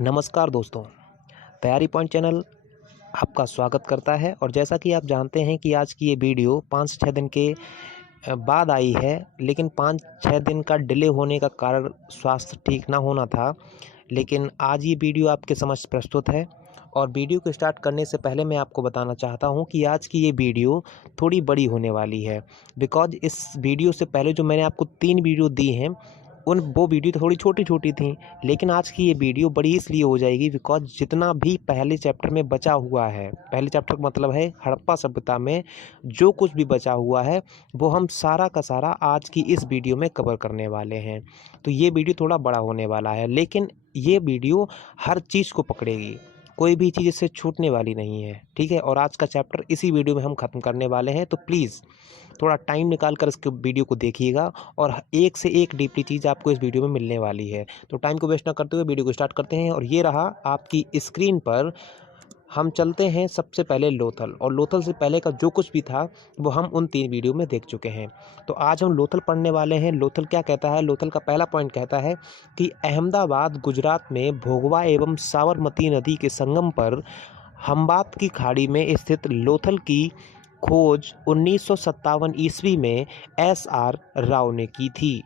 नमस्कार दोस्तों, तैयारी पॉइंट चैनल आपका स्वागत करता है। और जैसा कि आप जानते हैं कि आज की ये वीडियो 5 से 6 दिन के बाद आई है, लेकिन 5-6 दिन का डिले होने का कारण स्वास्थ्य ठीक ना होना था। लेकिन आज ये वीडियो आपके समक्ष प्रस्तुत है। और वीडियो को स्टार्ट करने से पहले मैं आपको बताना चाहता हूँ कि आज की ये वीडियो थोड़ी बड़ी होने वाली है। बिकॉज़ इस वीडियो से पहले जो मैंने आपको 3 वीडियो दी हैं, वो वीडियो थोड़ी छोटी-छोटी थी। लेकिन आज की ये वीडियो बड़ी इसलिए हो जाएगी बिकॉज़ जितना भी पहले चैप्टर में बचा हुआ है, पहले चैप्टर का मतलब है हड़प्पा सभ्यता में जो कुछ भी बचा हुआ है, वो हम सारा का सारा आज की इस वीडियो में कवर करने वाले हैं। तो ये वीडियो थोड़ा बड़ा होने वाला है, लेकिन ये वीडियो हर चीज़ को पकड़ेगी, कोई भी चीज़ इससे छूटने वाली नहीं है, ठीक है? और आज का चैप्टर इसी वीडियो में हम ख़त्म करने वाले हैं, तो प्लीज़ थोड़ा टाइम निकाल कर इसके वीडियो को देखिएगा। और एक से एक डीपली चीज़ आपको इस वीडियो में मिलने वाली है। तो टाइम को वेस्ट ना करते हुए वीडियो को स्टार्ट करते हैं। और ये रहा आपकी स्क्रीन पर। हम चलते हैं सबसे पहले लोथल, और लोथल से पहले का जो कुछ भी था वो हम उन 3 वीडियो में देख चुके हैं। तो आज हम लोथल पढ़ने वाले हैं। लोथल क्या कहता है? लोथल का पहला पॉइंट कहता है कि अहमदाबाद गुजरात में भोगवा एवं साबरमती नदी के संगम पर खंबात की खाड़ी में स्थित लोथल की खोज 1957 ईस्वी में एस.आर. राव ने की थी।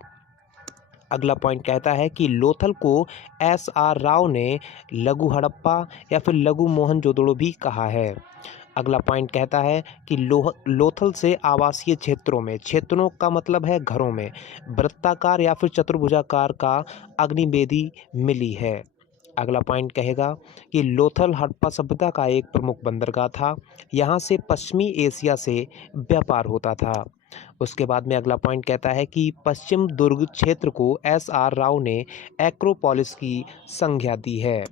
अगला पॉइंट कहता है कि लोथल को एस.आर. राव ने लघु हड़प्पा या फिर लघु मोहनजोदड़ो भी कहा है। अगला पॉइंट कहता है कि लोथल से आवासीय क्षेत्रों का मतलब है घरों में वृत्ताकार या फिर चतुर्भुजाकार का अग्निवेदी मिली है। अगला पॉइंट कहेगा कि लोथल हड़प्पा सभ्यता का एक प्रमुख बंदरगाह था। यहाँ से पश्चिमी एशिया से व्यापार होता था। उसके बाद में अगला पॉइंट कहता है कि पश्चिम दुर्ग क्षेत्र को एस.आर. राव ने एक्रोपोलिस की संज्ञा दी है।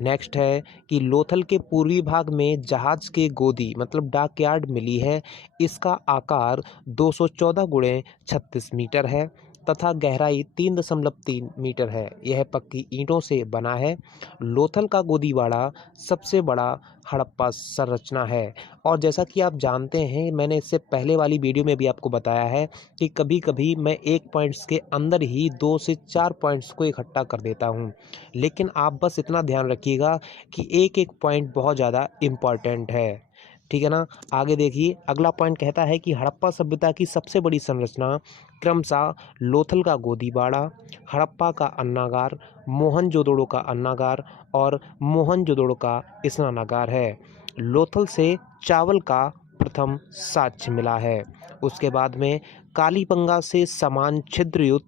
नेक्स्ट है कि लोथल के पूर्वी भाग में जहाज के गोदी मतलब डॉकयार्ड मिली है। इसका आकार 214 गुणे 36 मीटर है तथा गहराई 3.3 मीटर है। यह पक्की ईंटों से बना है। लोथल का गोदीवाड़ा सबसे बड़ा हड़प्पा संरचना है। और जैसा कि आप जानते हैं, मैंने इससे पहले वाली वीडियो में भी आपको बताया है कि कभी-कभी मैं एक पॉइंट्स के अंदर ही 2 से 4 पॉइंट्स को इकट्ठा कर देता हूं। लेकिन आप बस इतना ध्यान रखिएगा कि एक-एक पॉइंट बहुत ज़्यादा इम्पॉर्टेंट है, ठीक है ना? आगे देखिए, अगला पॉइंट कहता है कि हड़प्पा सभ्यता की सबसे बड़ी संरचना क्रमशः लोथल का गोदीवाड़ा, हड़प्पा का अन्नागार, मोहनजोदड़ो का अन्नागार और मोहनजोदड़ो का स्नानागार है। लोथल से चावल का प्रथम साक्ष्य मिला है। उसके बाद में कालीबंगा से समान छिद्रयुक्त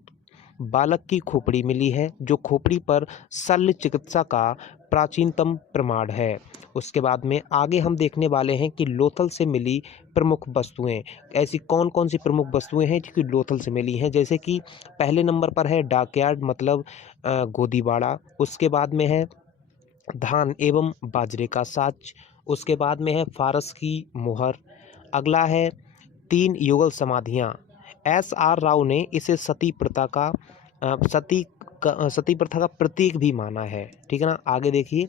बालक की खोपड़ी मिली है, जो खोपड़ी पर शल्य चिकित्सा का प्राचीनतम प्रमाण है। उसके बाद में आगे हम देखने वाले हैं कि लोथल से मिली प्रमुख वस्तुएं। ऐसी कौन कौन सी प्रमुख वस्तुएं हैं जो कि लोथल से मिली हैं? जैसे कि पहले नंबर पर है डॉकयार्ड मतलब गोदीवाड़ा। उसके बाद में है धान एवं बाजरे का साच। उसके बाद में है फारस की मुहर। अगला है 3 युगल समाधियाँ। एस.आर. राव ने इसे सती प्रथा का प्रतीक भी माना है, ठीक है ना? आगे देखिए,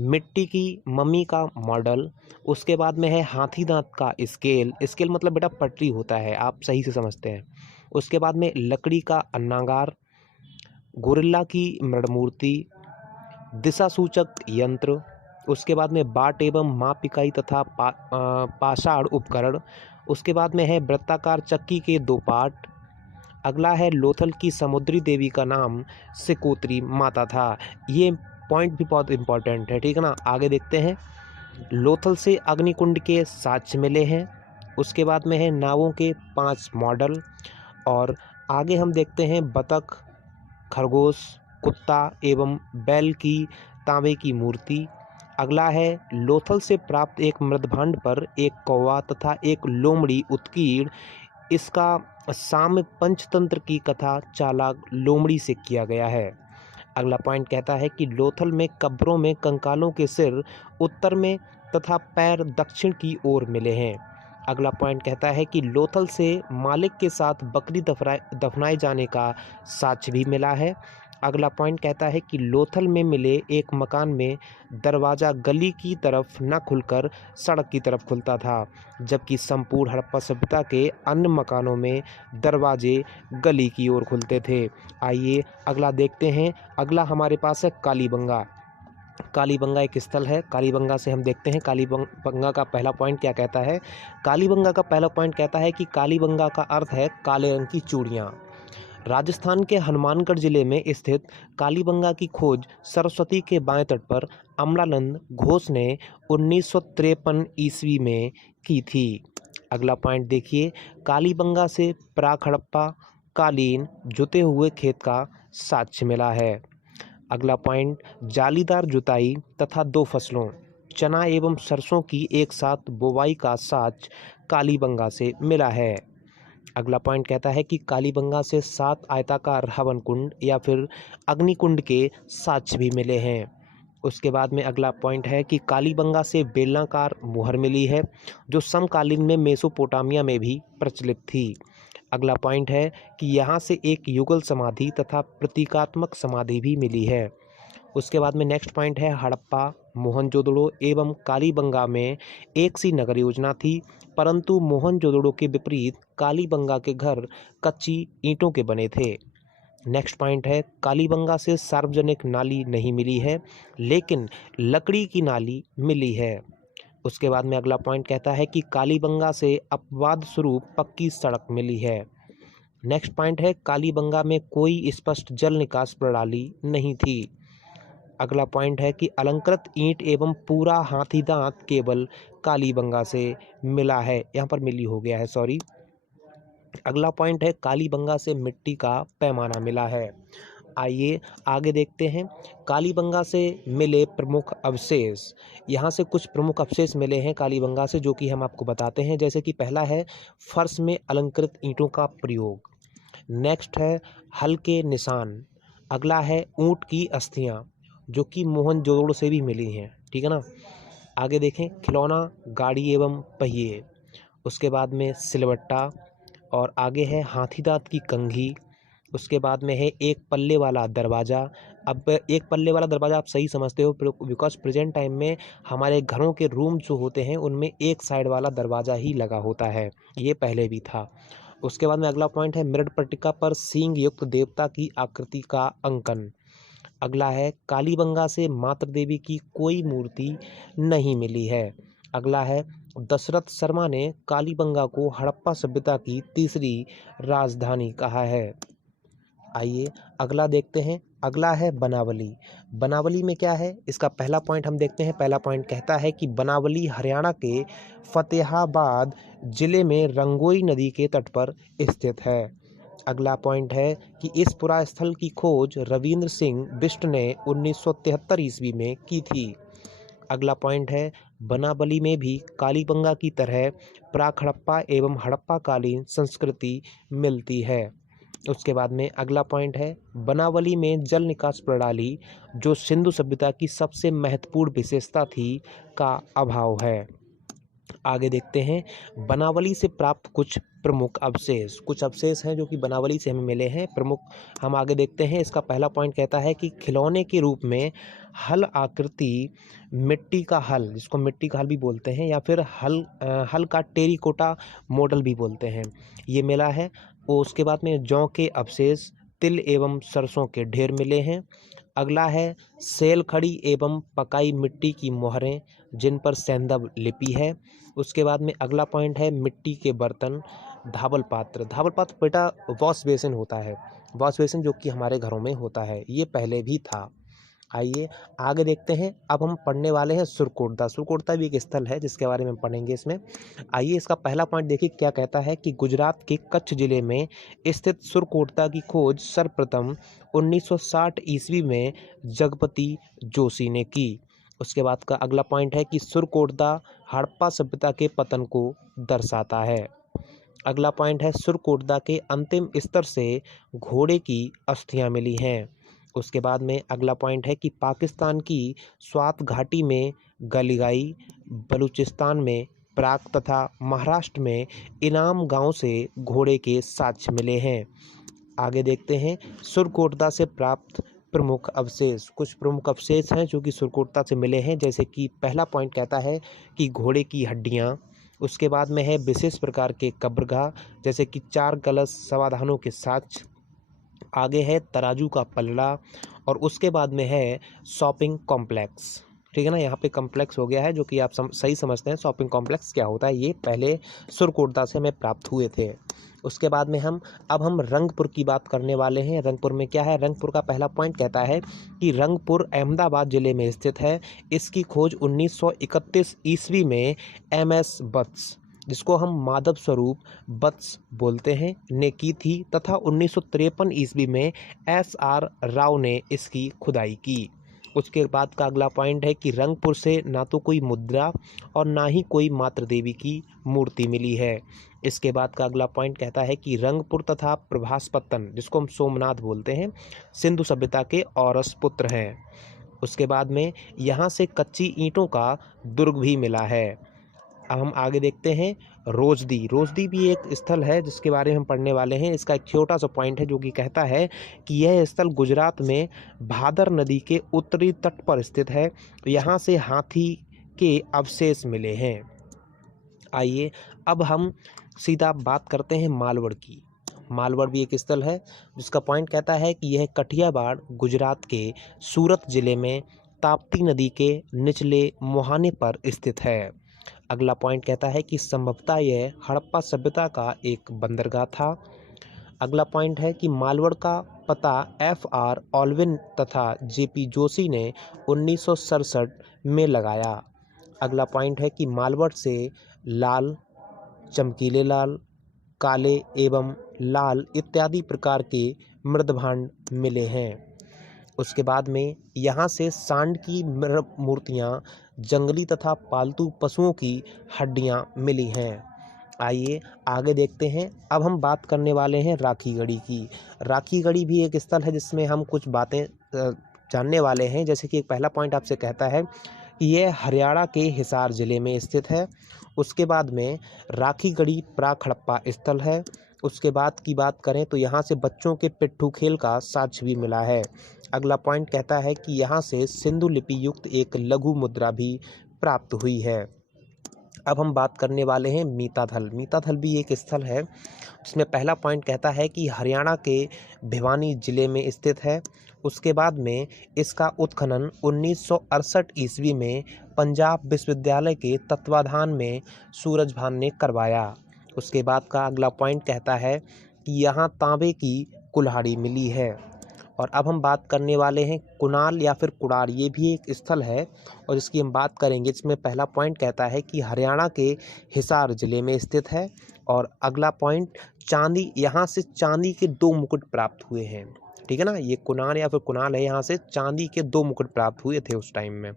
मिट्टी की मम्मी का मॉडल। उसके बाद में है हाथी दांत का स्केल मतलब बेटा पटरी होता है, आप सही से समझते हैं। उसके बाद में लकड़ी का अन्नागार, गोरिल्ला की मृण मूर्ति, दिशा सूचक यंत्र। उसके बाद में बाट एवं माप इकाई तथा पाषाण उपकरण। उसके बाद में है वृत्ताकार चक्की के 2 पार्ट। अगला है लोथल की समुद्री देवी का नाम सिकोत्री माता था। ये पॉइंट भी बहुत इंपॉर्टेंट है, ठीक है ना? आगे देखते हैं, लोथल से अग्निकुंड के साक्ष्य मिले हैं। उसके बाद में है नावों के 5 मॉडल। और आगे हम देखते हैं बतख, खरगोश, कुत्ता एवं बैल की तांबे की मूर्ति। अगला है लोथल से प्राप्त एक मृदभांड पर एक कौवा तथा एक लोमड़ी उत्कीर्ण। इसका साम्य पंचतंत्र की कथा चालाक लोमड़ी से किया गया है। अगला पॉइंट कहता है कि लोथल में कब्रों में कंकालों के सिर उत्तर में तथा पैर दक्षिण की ओर मिले हैं। अगला पॉइंट कहता है कि लोथल से मालिक के साथ बकरी दफनाए जाने का साक्ष्य भी मिला है। अगला पॉइंट कहता है कि लोथल में मिले एक मकान में दरवाज़ा गली की तरफ न खुलकर सड़क की तरफ खुलता था, जबकि संपूर्ण हड़प्पा सभ्यता के अन्य मकानों में दरवाजे गली की ओर खुलते थे। आइए अगला देखते हैं। अगला हमारे पास है कालीबंगा। कालीबंगा एक स्थल है। कालीबंगा से हम देखते हैं कालीबंगा का पहला पॉइंट क्या कहता है। कालीबंगा का पहला पॉइंट कहता है कि कालीबंगा का अर्थ है काले रंग की चूड़ियाँ। राजस्थान के हनुमानगढ़ जिले में स्थित कालीबंगा की खोज सरस्वती के बाएं तट पर अमलानंद घोष ने 1953 ईस्वी में की थी। अगला पॉइंट देखिए, कालीबंगा से प्राक हड़प्पा कालीन जुते हुए खेत का साक्ष्य मिला है। अगला पॉइंट, जालीदार जुताई तथा 2 फसलों चना एवं सरसों की एक साथ बुवाई का साक्ष्य कालीबंगा से मिला है। अगला पॉइंट कहता है कि कालीबंगा से 7 आयताकार हवन कुंड या फिर अग्निकुंड के साक्ष्य भी मिले हैं। उसके बाद में अगला पॉइंट है कि कालीबंगा से बेलनाकार मुहर मिली है, जो समकालीन में मेसोपोटामिया में भी प्रचलित थी। अगला पॉइंट है कि यहाँ से एक युगल समाधि तथा प्रतीकात्मक समाधि भी मिली है। उसके बाद में नेक्स्ट पॉइंट है, हड़प्पा, मोहनजोदड़ो एवं कालीबंगा में एक सी नगर योजना थी, परंतु मोहनजोदड़ो के विपरीत कालीबंगा के घर कच्ची ईंटों के बने थे। नेक्स्ट पॉइंट है, कालीबंगा से सार्वजनिक नाली नहीं मिली है, लेकिन लकड़ी की नाली मिली है। उसके बाद में अगला पॉइंट कहता है कि कालीबंगा से अपवाद स्वरूप पक्की सड़क मिली है। नेक्स्ट पॉइंट है, कालीबंगा में कोई स्पष्ट जल निकास प्रणाली नहीं थी। अगला पॉइंट है कि अलंकृत ईंट एवं पूरा हाथी दांत केवल कालीबंगा से मिला है, यहाँ पर मिली हो गया है, सॉरी। अगला पॉइंट है, कालीबंगा से मिट्टी का पैमाना मिला है। आइए आगे देखते हैं। कालीबंगा से मिले प्रमुख अवशेष। यहाँ से कुछ प्रमुख अवशेष मिले हैं कालीबंगा से, जो कि हम आपको बताते हैं। जैसे कि पहला है फर्श में अलंकृत ईंटों का प्रयोग। नेक्स्ट है हल्के निशान। अगला है ऊंट की अस्थियाँ, जो कि मोहनजोदड़ो से भी मिली हैं, ठीक है ना। आगे देखें, खिलौना गाड़ी एवं पहिए। उसके बाद में सिलवट्टा, और आगे है हाथी दांत की कंघी। उसके बाद में है एक पल्ले वाला दरवाज़ा। अब एक पल्ले वाला दरवाज़ा आप सही समझते हो, बिकॉज प्रेजेंट टाइम में हमारे घरों के रूम जो होते हैं उनमें एक साइड वाला दरवाज़ा ही लगा होता है, ये पहले भी था। उसके बाद में अगला पॉइंट है मृड पट्टिका पर सींग युक्त देवता की आकृति का अंकन। अगला है कालीबंगा से मातृ देवी की कोई मूर्ति नहीं मिली है। अगला है दशरथ शर्मा ने कालीबंगा को हड़प्पा सभ्यता की तीसरी राजधानी कहा है। आइए अगला देखते हैं। अगला है बनावली। बनावली में क्या है, इसका पहला पॉइंट हम देखते हैं। पहला पॉइंट कहता है कि बनावली हरियाणा के फतेहाबाद जिले में रंगोई नदी के तट पर स्थित है। अगला पॉइंट है कि इस पुरास्थल की खोज रविंद्र सिंह बिष्ट ने 1973 ईस्वी में की थी। अगला पॉइंट है, बनावली में भी कालीबंगा की तरह प्राक हड़प्पा एवं हड़प्पा कालीन संस्कृति मिलती है। उसके बाद में अगला पॉइंट है, बनावली में जल निकास प्रणाली, जो सिंधु सभ्यता की सबसे महत्वपूर्ण विशेषता थी, का अभाव है। आगे देखते हैं, बनावली से प्राप्त कुछ प्रमुख अवशेष। कुछ अवशेष हैं जो कि बनावली से हमें मिले हैं प्रमुख। हम आगे देखते हैं। इसका पहला पॉइंट कहता है कि खिलौने के रूप में हल आकृति मिट्टी का हल, जिसको मिट्टी का हल भी बोलते हैं, या फिर हल का टेरिकोटा मॉडल भी बोलते हैं, ये मिला है। और उसके बाद में जौ के अवशेष, तिल एवं सरसों के ढेर मिले हैं। अगला है सेल खड़ी एवं पकाई मिट्टी की मोहरें, जिन पर सेंधव लिपि है। उसके बाद में अगला पॉइंट है मिट्टी के बर्तन, धावल पात्र। धावल पात्र बेटा वॉश बेसिन होता है, वॉश बेसिन जो कि हमारे घरों में होता है, ये पहले भी था। आइए आगे देखते हैं। अब हम पढ़ने वाले हैं सुरकोटदा। सुरकोटदा भी एक स्थल है जिसके बारे में पढ़ेंगे इसमें। आइए इसका पहला पॉइंट देखिए क्या कहता है कि गुजरात के कच्छ जिले में स्थित सुरकोटदा की खोज सर्वप्रथम 1960 ईस्वी में जगपति जोशी ने की। उसके बाद का अगला पॉइंट है कि सुरकोटदा हड़प्पा सभ्यता के पतन को दर्शाता है। अगला पॉइंट है सुरकोटदा के अंतिम स्तर से घोड़े की अस्थियां मिली हैं। उसके बाद में अगला पॉइंट है कि पाकिस्तान की स्वात घाटी में गलिगाई, बलूचिस्तान में प्राक तथा महाराष्ट्र में इनाम गांव से घोड़े के साक्ष्य मिले हैं। आगे देखते हैं, सुरकोटदा से प्राप्त कुछ प्रमुख अवशेष हैं जो कि सुरकोटता से मिले हैं, जैसे कि पहला पॉइंट कहता है कि घोड़े की हड्डियाँ। उसके बाद में है विशेष प्रकार के कब्रगाह, जैसे कि 4 कलश समाधानों के साक्ष्य। आगे है तराजू का पलड़ा, और उसके बाद में है शॉपिंग कॉम्प्लेक्स। ठीक है ना, यहाँ पे कॉम्प्लेक्स हो गया है, जो कि आप सही समझते हैं शॉपिंग कॉम्प्लेक्स क्या होता है, ये पहले सुरकोटदा से हमें प्राप्त हुए थे। उसके बाद में अब हम रंगपुर की बात करने वाले हैं। रंगपुर में क्या है, रंगपुर का पहला पॉइंट कहता है कि रंगपुर अहमदाबाद जिले में स्थित है। इसकी खोज 1931 ईस्वी में MS बत्स, जिसको हम माधव स्वरूप बत्स बोलते हैं, ने की थी, तथा 1953 ईस्वी में SR राव ने इसकी खुदाई की। उसके बाद का अगला पॉइंट है कि रंगपुर से ना तो कोई मुद्रा और ना ही कोई मातृ देवी की मूर्ति मिली है। इसके बाद का अगला पॉइंट कहता है कि रंगपुर तथा प्रभासपत्तन, जिसको हम सोमनाथ बोलते हैं, सिंधु सभ्यता के औरस पुत्र हैं। उसके बाद में यहाँ से कच्ची ईंटों का दुर्ग भी मिला है। अब हम आगे देखते हैं रोजदी। रोजदी भी एक स्थल है जिसके बारे में हम पढ़ने वाले हैं। इसका एक छोटा सा पॉइंट है जो कि कहता है कि यह स्थल गुजरात में भादर नदी के उत्तरी तट पर स्थित है। यहाँ से हाथी के अवशेष मिले हैं। आइए अब हम सीधा बात करते हैं मालवड़ की। मालवड़ भी एक स्थल है जिसका पॉइंट कहता है कि यह कठियावाड़ गुजरात के सूरत जिले में ताप्ती नदी के निचले मुहाने पर स्थित है। अगला पॉइंट कहता है कि संभवतः यह हड़प्पा सभ्यता का एक बंदरगाह था। अगला पॉइंट है कि मालवड़ का पता FR ऑल्विन तथा JP जोशी ने 1967 में लगाया। अगला पॉइंट है कि मालवड़ से लाल, चमकीले लाल, काले एवं लाल इत्यादि प्रकार के मृदभांड मिले हैं। उसके बाद में यहाँ से सांड की मूर्तियाँ, जंगली तथा पालतू पशुओं की हड्डियाँ मिली हैं। आइए आगे देखते हैं। अब हम बात करने वाले हैं राखीगढ़ी की। राखीगढ़ी भी एक स्थल है जिसमें हम कुछ बातें जानने वाले हैं। जैसे कि एक पहला पॉइंट आपसे कहता है कि यह हरियाणा के हिसार जिले में स्थित है। उसके बाद में राखीगढ़ी प्राक हड़प्पा स्थल है। उसके बाद की बात करें तो यहाँ से बच्चों के पिट्ठू खेल का साक्ष्य भी मिला है। अगला पॉइंट कहता है कि यहाँ से सिंधु लिपि युक्त एक लघु मुद्रा भी प्राप्त हुई है। अब हम बात करने वाले हैं मीताथल। मीताथल भी एक स्थल है जिसमें पहला पॉइंट कहता है कि हरियाणा के भिवानी जिले में स्थित है। उसके बाद में इसका उत्खनन 1968 ईस्वी में पंजाब विश्वविद्यालय के तत्वाधान में सूरजभान ने करवाया। उसके बाद का अगला पॉइंट कहता है कि यहाँ तांबे की कुल्हाड़ी मिली है। और अब हम बात करने वाले हैं कुणाल या फिर कुड़ार। ये भी एक स्थल है और इसकी हम बात करेंगे। इसमें पहला पॉइंट कहता है कि हरियाणा के हिसार जिले में स्थित है। और अगला पॉइंट चांदी, यहाँ से चांदी के 2 मुकुट प्राप्त हुए हैं। ठीक है ना, ये कुणाल या फिर कुणाल है, यहाँ से चांदी के 2 मुकुट प्राप्त हुए थे उस टाइम में।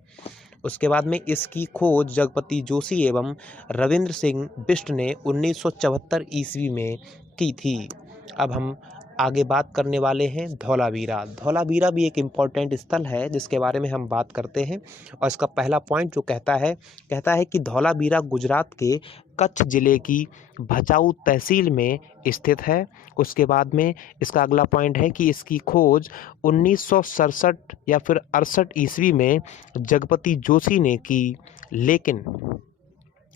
उसके बाद में इसकी खोज जगपति जोशी एवं रविंद्र सिंह बिष्ट ने 1974 ईस्वी में की थी। अब हम आगे बात करने वाले हैं धौलावीरा। धौलावीरा भी एक इम्पॉर्टेंट स्थल है जिसके बारे में हम बात करते हैं। और इसका पहला पॉइंट जो कहता है कि धौलावीरा गुजरात के कच्छ जिले की भचाऊ तहसील में स्थित है। उसके बाद में इसका अगला पॉइंट है कि इसकी खोज 1967 या फिर 68 ईस्वी में जगपति जोशी ने की, लेकिन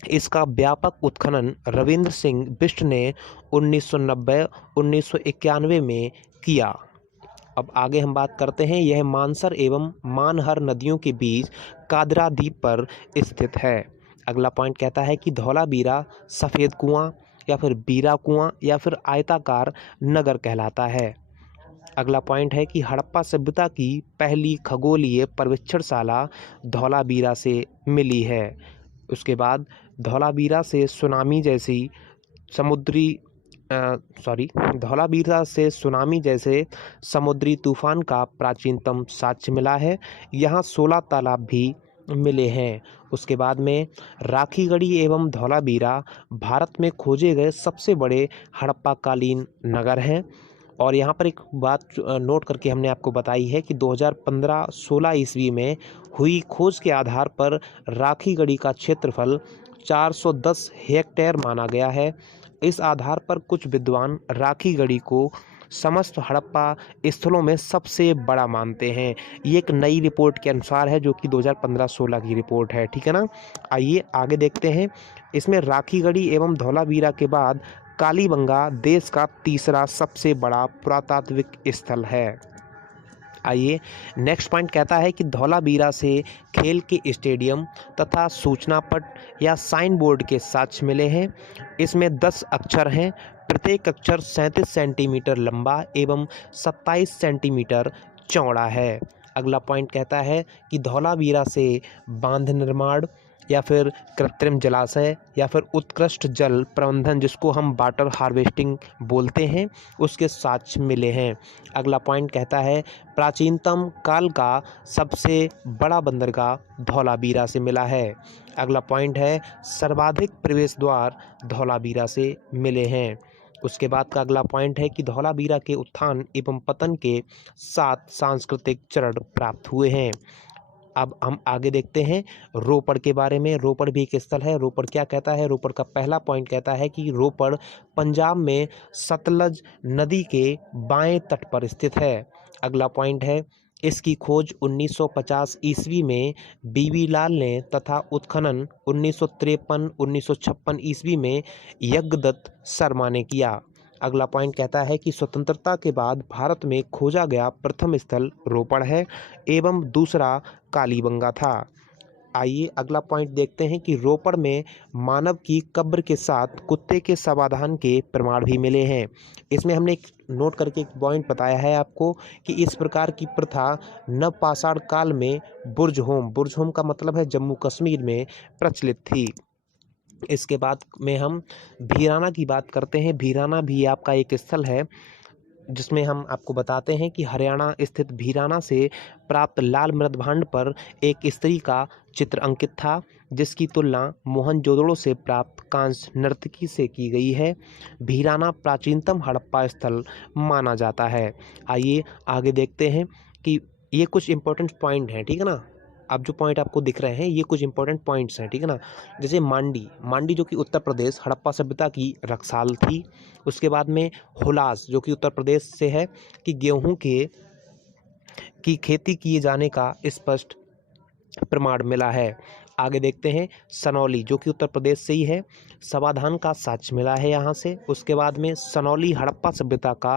इसका व्यापक उत्खनन रविंद्र सिंह बिष्ट ने 1990-1991 में किया। अब आगे हम बात करते हैं। यह मानसर एवं मानहर नदियों के बीच कादरा द्वीप पर स्थित है। अगला पॉइंट कहता है कि धौलावीरा सफ़ेद कुआं या फिर बीरा कुआं या फिर आयताकार नगर कहलाता है। अगला पॉइंट है कि हड़प्पा सभ्यता की पहली खगोलीय पर्यवेक्षणशाला धौलावीरा से मिली है। उसके बाद धौलावीरा से सुनामी जैसे समुद्री तूफान का प्राचीनतम साक्ष्य मिला है। यहाँ 16 तालाब भी मिले हैं। उसके बाद में राखीगढ़ी एवं धौलावीरा भारत में खोजे गए सबसे बड़े हड़प्पाकालीन नगर हैं। और यहाँ पर एक बात नोट करके हमने आपको बताई है कि 2015-16 ईस्वी में हुई खोज के आधार पर राखीगढ़ी का क्षेत्रफल 410 हेक्टेयर माना गया है। इस आधार पर कुछ विद्वान राखीगढ़ी को समस्त हड़प्पा स्थलों में सबसे बड़ा मानते हैं। ये एक नई रिपोर्ट के अनुसार है जो कि 2015-16 की रिपोर्ट है, ठीक है ना। आइए आगे देखते हैं। इसमें राखीगढ़ी एवं धौलावीरा के बाद कालीबंगा देश का तीसरा सबसे बड़ा पुरातात्विक स्थल है। आइए नेक्स्ट पॉइंट कहता है कि धौलावीरा से खेल के स्टेडियम तथा सूचना पट या साइन बोर्ड के साक्ष्य मिले हैं। इसमें 10 अक्षर हैं। प्रत्येक अक्षर 37 सेंटीमीटर लंबा एवं 27 सेंटीमीटर चौड़ा है। अगला पॉइंट कहता है कि धौलावीरा से बांध निर्माण या फिर कृत्रिम जलाशय या फिर उत्कृष्ट जल प्रबंधन, जिसको हम वाटर हार्वेस्टिंग बोलते हैं, उसके साक्ष्य मिले हैं। अगला पॉइंट कहता है प्राचीनतम काल का सबसे बड़ा बंदरगाह धौलावीरा से मिला है। अगला पॉइंट है सर्वाधिक प्रवेश द्वार धौलावीरा से मिले हैं। उसके बाद का अगला पॉइंट है कि धौलावीरा के उत्थान एवं पतन के 7 सांस्कृतिक चरण प्राप्त हुए हैं। अब हम आगे देखते हैं रोपड़ के बारे में। रोपड़ भी एक स्थल है। रोपड़ क्या कहता है? रोपड़ का पहला पॉइंट कहता है कि रोपड़ पंजाब में सतलज नदी के बाएं तट पर स्थित है। अगला पॉइंट है इसकी खोज 1950 ईस्वी में बीबी लाल ने तथा उत्खनन 1953-1956 ईस्वी में यज्ञदत्त शर्मा ने किया। अगला पॉइंट कहता है कि स्वतंत्रता के बाद भारत में खोजा गया प्रथम स्थल रोपड़ है एवं दूसरा कालीबंगा था। आइए अगला पॉइंट देखते हैं कि रोपड़ में मानव की कब्र के साथ कुत्ते के समाधान के प्रमाण भी मिले हैं। इसमें हमने एक नोट करके एक पॉइंट बताया है आपको कि इस प्रकार की प्रथा नवपाषाण काल में बुर्ज होम का मतलब है जम्मू कश्मीर में प्रचलित थी। इसके बाद में हम भीराना की बात करते हैं। भीराना भी आपका एक स्थल है जिसमें हम आपको बताते हैं कि हरियाणा स्थित भीराना से प्राप्त लाल मृदभांड पर एक स्त्री का चित्र अंकित था, जिसकी तुलना मोहनजोदड़ो से प्राप्त कांस्य नर्तकी से की गई है। भीराना प्राचीनतम हड़प्पा स्थल माना जाता है। आइए आगे देखते हैं कि ये कुछ इंपॉर्टेंट पॉइंट हैं, ठीक है ना। अब जो पॉइंट आपको दिख रहे हैं ये कुछ इंपॉर्टेंट पॉइंट्स हैं, ठीक है ना। जैसे मांडी जो कि उत्तर प्रदेश हड़प्पा सभ्यता की रखसाल थी। उसके बाद में हुलास जो कि उत्तर प्रदेश से है कि गेहूं की खेती किए जाने का स्पष्ट प्रमाण मिला है। आगे देखते हैं सनौली जो कि उत्तर प्रदेश से ही है, समाधान का साक्ष्य मिला है यहाँ से। उसके बाद में सनौली हड़प्पा सभ्यता का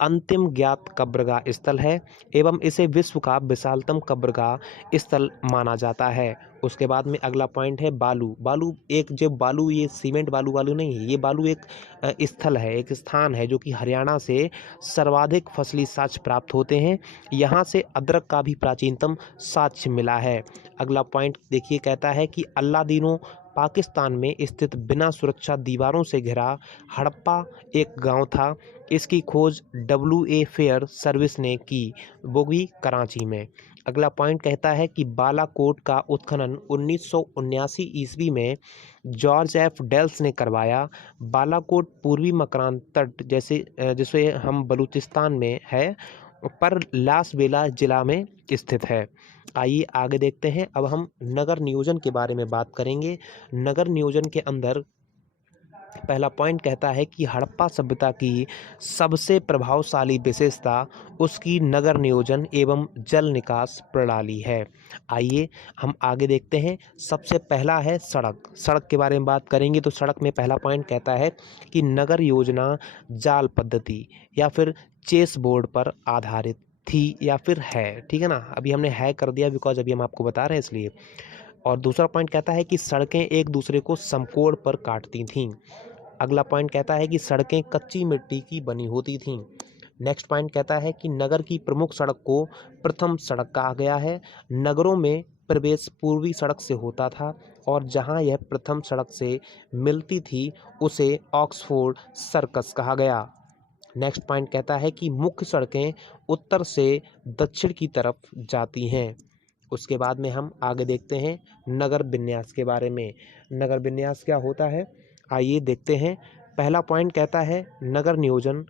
अंतिम ज्ञात कब्रगाह स्थल है एवं इसे विश्व का विशालतम कब्रगाह स्थल माना जाता है। उसके बाद में अगला पॉइंट है बालू एक जो बालू, ये सीमेंट बालू नहीं है, ये बालू एक स्थल है, एक स्थान है जो कि हरियाणा से सर्वाधिक फसली साक्ष्य प्राप्त होते हैं। यहाँ से अदरक का भी प्राचीनतम साक्ष्य मिला है। अगला पॉइंट देखिए कहता है कि अल्लादीनो पाकिस्तान में स्थित बिना सुरक्षा दीवारों से घिरा हड़प्पा एक गांव था। इसकी खोज WA फेयर सर्विस ने की, वो भी कराची में। अगला पॉइंट कहता है कि बालाकोट का उत्खनन 1979 ईस्वी में जॉर्ज F डेल्स ने करवाया। बालाकोट पूर्वी मकरान तट जिसे हम बलूचिस्तान में है पर लासबेला जिला में स्थित है। आइए आगे देखते हैं। अब हम नगर नियोजन के बारे में बात करेंगे। नगर नियोजन के अंदर पहला पॉइंट कहता है कि हड़प्पा सभ्यता की सबसे प्रभावशाली विशेषता उसकी नगर नियोजन एवं जल निकास प्रणाली है। आइए हम आगे देखते हैं। सबसे पहला है सड़क के बारे में बात करेंगे तो सड़क में पहला पॉइंट कहता है कि नगर योजना जाल पद्धति या फिर चेस बोर्ड पर आधारित थी या फिर है, ठीक है ना। अभी हमने है कर दिया बिकॉज अभी हम आपको बता रहे हैं इसलिए। और दूसरा पॉइंट कहता है कि सड़कें एक दूसरे को समकोण पर काटती थीं। अगला पॉइंट कहता है कि सड़कें कच्ची मिट्टी की बनी होती थीं। नेक्स्ट पॉइंट कहता है कि नगर की प्रमुख सड़क को प्रथम सड़क कहा गया है। नगरों में प्रवेश पूर्वी सड़क से होता था और जहां यह प्रथम सड़क से मिलती थी उसे ऑक्सफोर्ड सर्कस कहा गया। नेक्स्ट पॉइंट कहता है कि मुख्य सड़कें उत्तर से दक्षिण की तरफ जाती हैं। उसके बाद में हम आगे देखते हैं नगर विन्यास के बारे में। नगर विन्यास क्या होता है आइए देखते हैं। पहला पॉइंट कहता है नगर नियोजन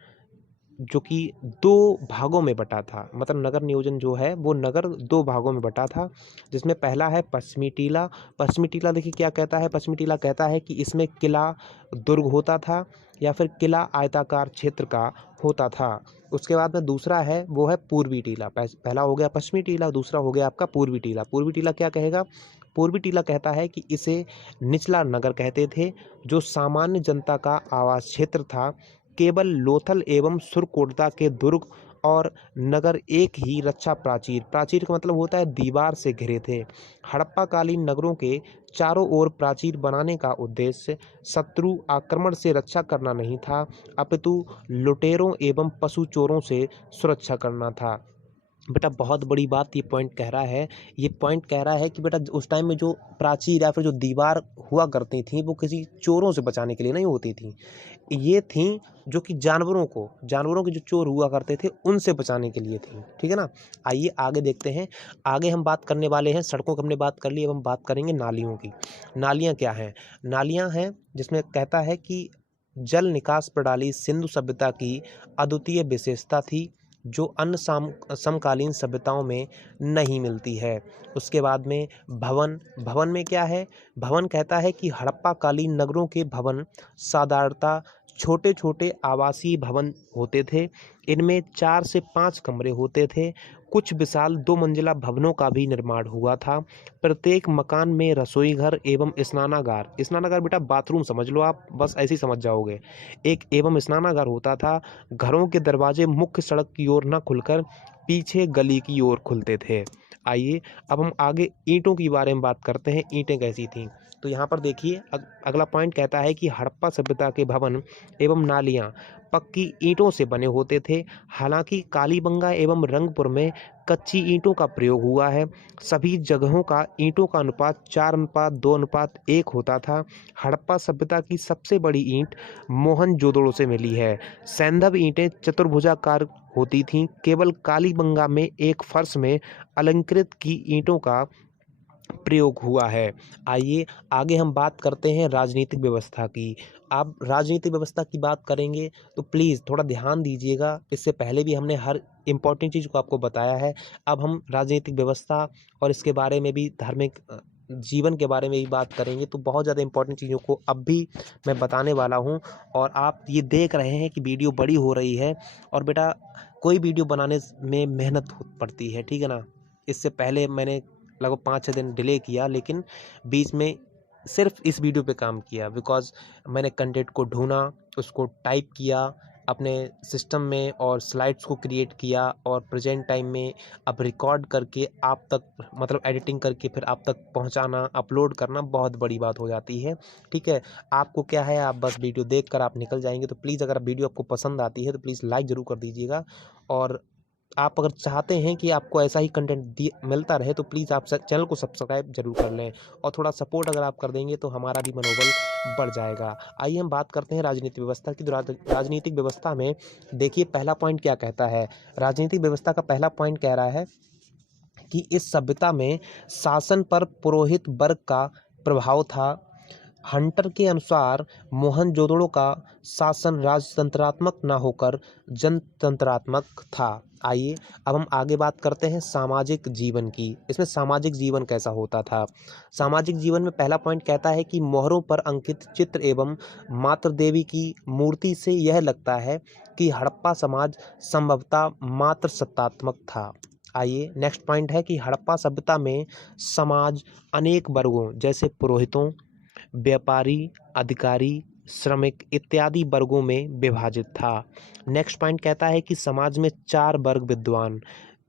जो कि 2 भागों में बटा था। मतलब नगर नियोजन जो है वो नगर 2 भागों में बटा था, जिसमें पहला है पश्चिमी टीला। पश्चिमी टीला देखिए क्या कहता है, पश्चिमी टीला कहता है कि इसमें किला दुर्ग होता था या फिर किला आयताकार क्षेत्र का होता था। उसके बाद में दूसरा है वो है पूर्वी टीला। पहला हो गया पश्चिमी टीला, दूसरा हो गया आपका पूर्वी टीला। पूर्वी टीला क्या कहेगा, पूर्वी टीला कहता है कि इसे निचला नगर कहते थे, जो सामान्य जनता का आवास क्षेत्र था। केवल लोथल एवं सुरकोटदा के दुर्ग और नगर एक ही रक्षा प्राचीर, प्राचीर का मतलब होता है दीवार से घिरे थे। हड़प्पा कालीन नगरों के चारों ओर प्राचीर बनाने का उद्देश्य शत्रु आक्रमण से रक्षा करना नहीं था, अपितु लुटेरों एवं पशु चोरों से सुरक्षा करना था। बेटा बहुत बड़ी बात ये पॉइंट कह रहा है। ये पॉइंट कह रहा है कि बेटा उस टाइम में जो प्राचीर या फिर जो दीवार हुआ करती थी वो किसी चोरों से बचाने के लिए नहीं होती थी, ये थी जो कि जानवरों के जो चोर हुआ करते थे उनसे बचाने के लिए थी। ठीक है ना। आइए आगे देखते हैं। आगे हम बात करने वाले हैं, सड़कों की हमने बात कर ली, अब हम बात करेंगे नालियों की। नालियाँ क्या हैं, नालियाँ हैं जिसमें कहता है कि जल निकास प्रणाली सिंधु सभ्यता की अद्वितीय विशेषता थी, जो अन्य समकालीन सभ्यताओं में नहीं मिलती है। उसके बाद में भवन, भवन में क्या है, भवन कहता है कि हड़प्पा कालीन नगरों के भवन साधारणतः छोटे छोटे आवासीय भवन होते थे। इनमें 4 से 5 कमरे होते थे। कुछ विशाल 2 मंजिला भवनों का भी निर्माण हुआ था। प्रत्येक मकान में रसोई घर एवं स्नानागार, स्नानागार बेटा बाथरूम समझ लो आप, बस ऐसे ही समझ जाओगे, एक एवं स्नानागार होता था। घरों के दरवाजे मुख्य सड़क की ओर न खुलकर पीछे गली की ओर खुलते थे। आइए अब हम आगे ईंटों के बारे में बात करते हैं, ईंटें कैसी थीं। तो यहाँ पर देखिए अगला पॉइंट कहता है कि हड़प्पा सभ्यता के भवन एवं नालियाँ पक्की ईंटों से बने होते थे। हालांकि कालीबंगा एवं रंगपुर में कच्ची ईंटों का प्रयोग हुआ है। सभी जगहों का ईंटों का अनुपात 4:2:1 होता था। हड़प्पा सभ्यता की सबसे बड़ी ईंट मोहनजोदड़ो से मिली है। सैंधव ईंटें चतुर्भुजाकार होती थीं। केवल कालीबंगा में एक फर्श में अलंकृत की ईंटों का प्रयोग हुआ है। आइए आगे हम बात करते हैं राजनीतिक व्यवस्था की। आप राजनीतिक व्यवस्था की बात करेंगे तो प्लीज़ थोड़ा ध्यान दीजिएगा, इससे पहले भी हमने हर इम्पोर्टेंट चीज़ को आपको बताया है। अब हम राजनीतिक व्यवस्था और इसके बारे में भी, धार्मिक जीवन के बारे में भी बात करेंगे, तो बहुत ज़्यादा इम्पोर्टेंट चीज़ों को अब भी मैं बताने वाला हूँ। और आप ये देख रहे हैं कि वीडियो बड़ी हो रही है, और बेटा कोई वीडियो बनाने में मेहनत पड़ती है, ठीक है ना। इससे पहले मैंने लगभग 5-6 दिन डिले किया, लेकिन बीच में सिर्फ इस वीडियो पे काम किया, बिकॉज़ मैंने कंटेंट को ढूंढा, उसको टाइप किया अपने सिस्टम में और स्लाइड्स को क्रिएट किया, और प्रेजेंट टाइम में अब रिकॉर्ड करके आप तक, मतलब एडिटिंग करके फिर आप तक पहुंचाना, अपलोड करना बहुत बड़ी बात हो जाती है। ठीक है, आपको क्या है, आप बस वीडियो देखकर आप निकल जाएंगे। तो प्लीज़ अगर वीडियो आपको पसंद आती है तो प्लीज़ लाइक ज़रूर कर दीजिएगा, और आप अगर चाहते हैं कि आपको ऐसा ही कंटेंट मिलता रहे तो प्लीज़ आप चैनल को सब्सक्राइब जरूर कर लें, और थोड़ा सपोर्ट अगर आप कर देंगे तो हमारा भी मनोबल बढ़ जाएगा। आइए हम बात करते हैं राजनीतिक व्यवस्था की। राजनीतिक व्यवस्था में देखिए पहला पॉइंट क्या कहता है। राजनीतिक व्यवस्था का पहला पॉइंट कह रहा है कि इस सभ्यता में शासन पर पुरोहित वर्ग का प्रभाव था। हंटर के अनुसार मोहनजोदड़ो का शासन राजतंत्रात्मक न होकर जनतंत्रात्मक था। आइए अब हम आगे बात करते हैं सामाजिक जीवन की। इसमें सामाजिक जीवन कैसा होता था। सामाजिक जीवन में पहला पॉइंट कहता है कि मोहरों पर अंकित चित्र एवं मातृ देवी की मूर्ति से यह लगता है कि हड़प्पा समाज संभवतः मातृ सत्तात्मक था। आइए नेक्स्ट पॉइंट है कि हड़प्पा सभ्यता में समाज अनेक वर्गों जैसे पुरोहितों, व्यापारी, अधिकारी, श्रमिक इत्यादि वर्गों में विभाजित था। नेक्स्ट पॉइंट कहता है कि समाज में 4 वर्ग विद्वान,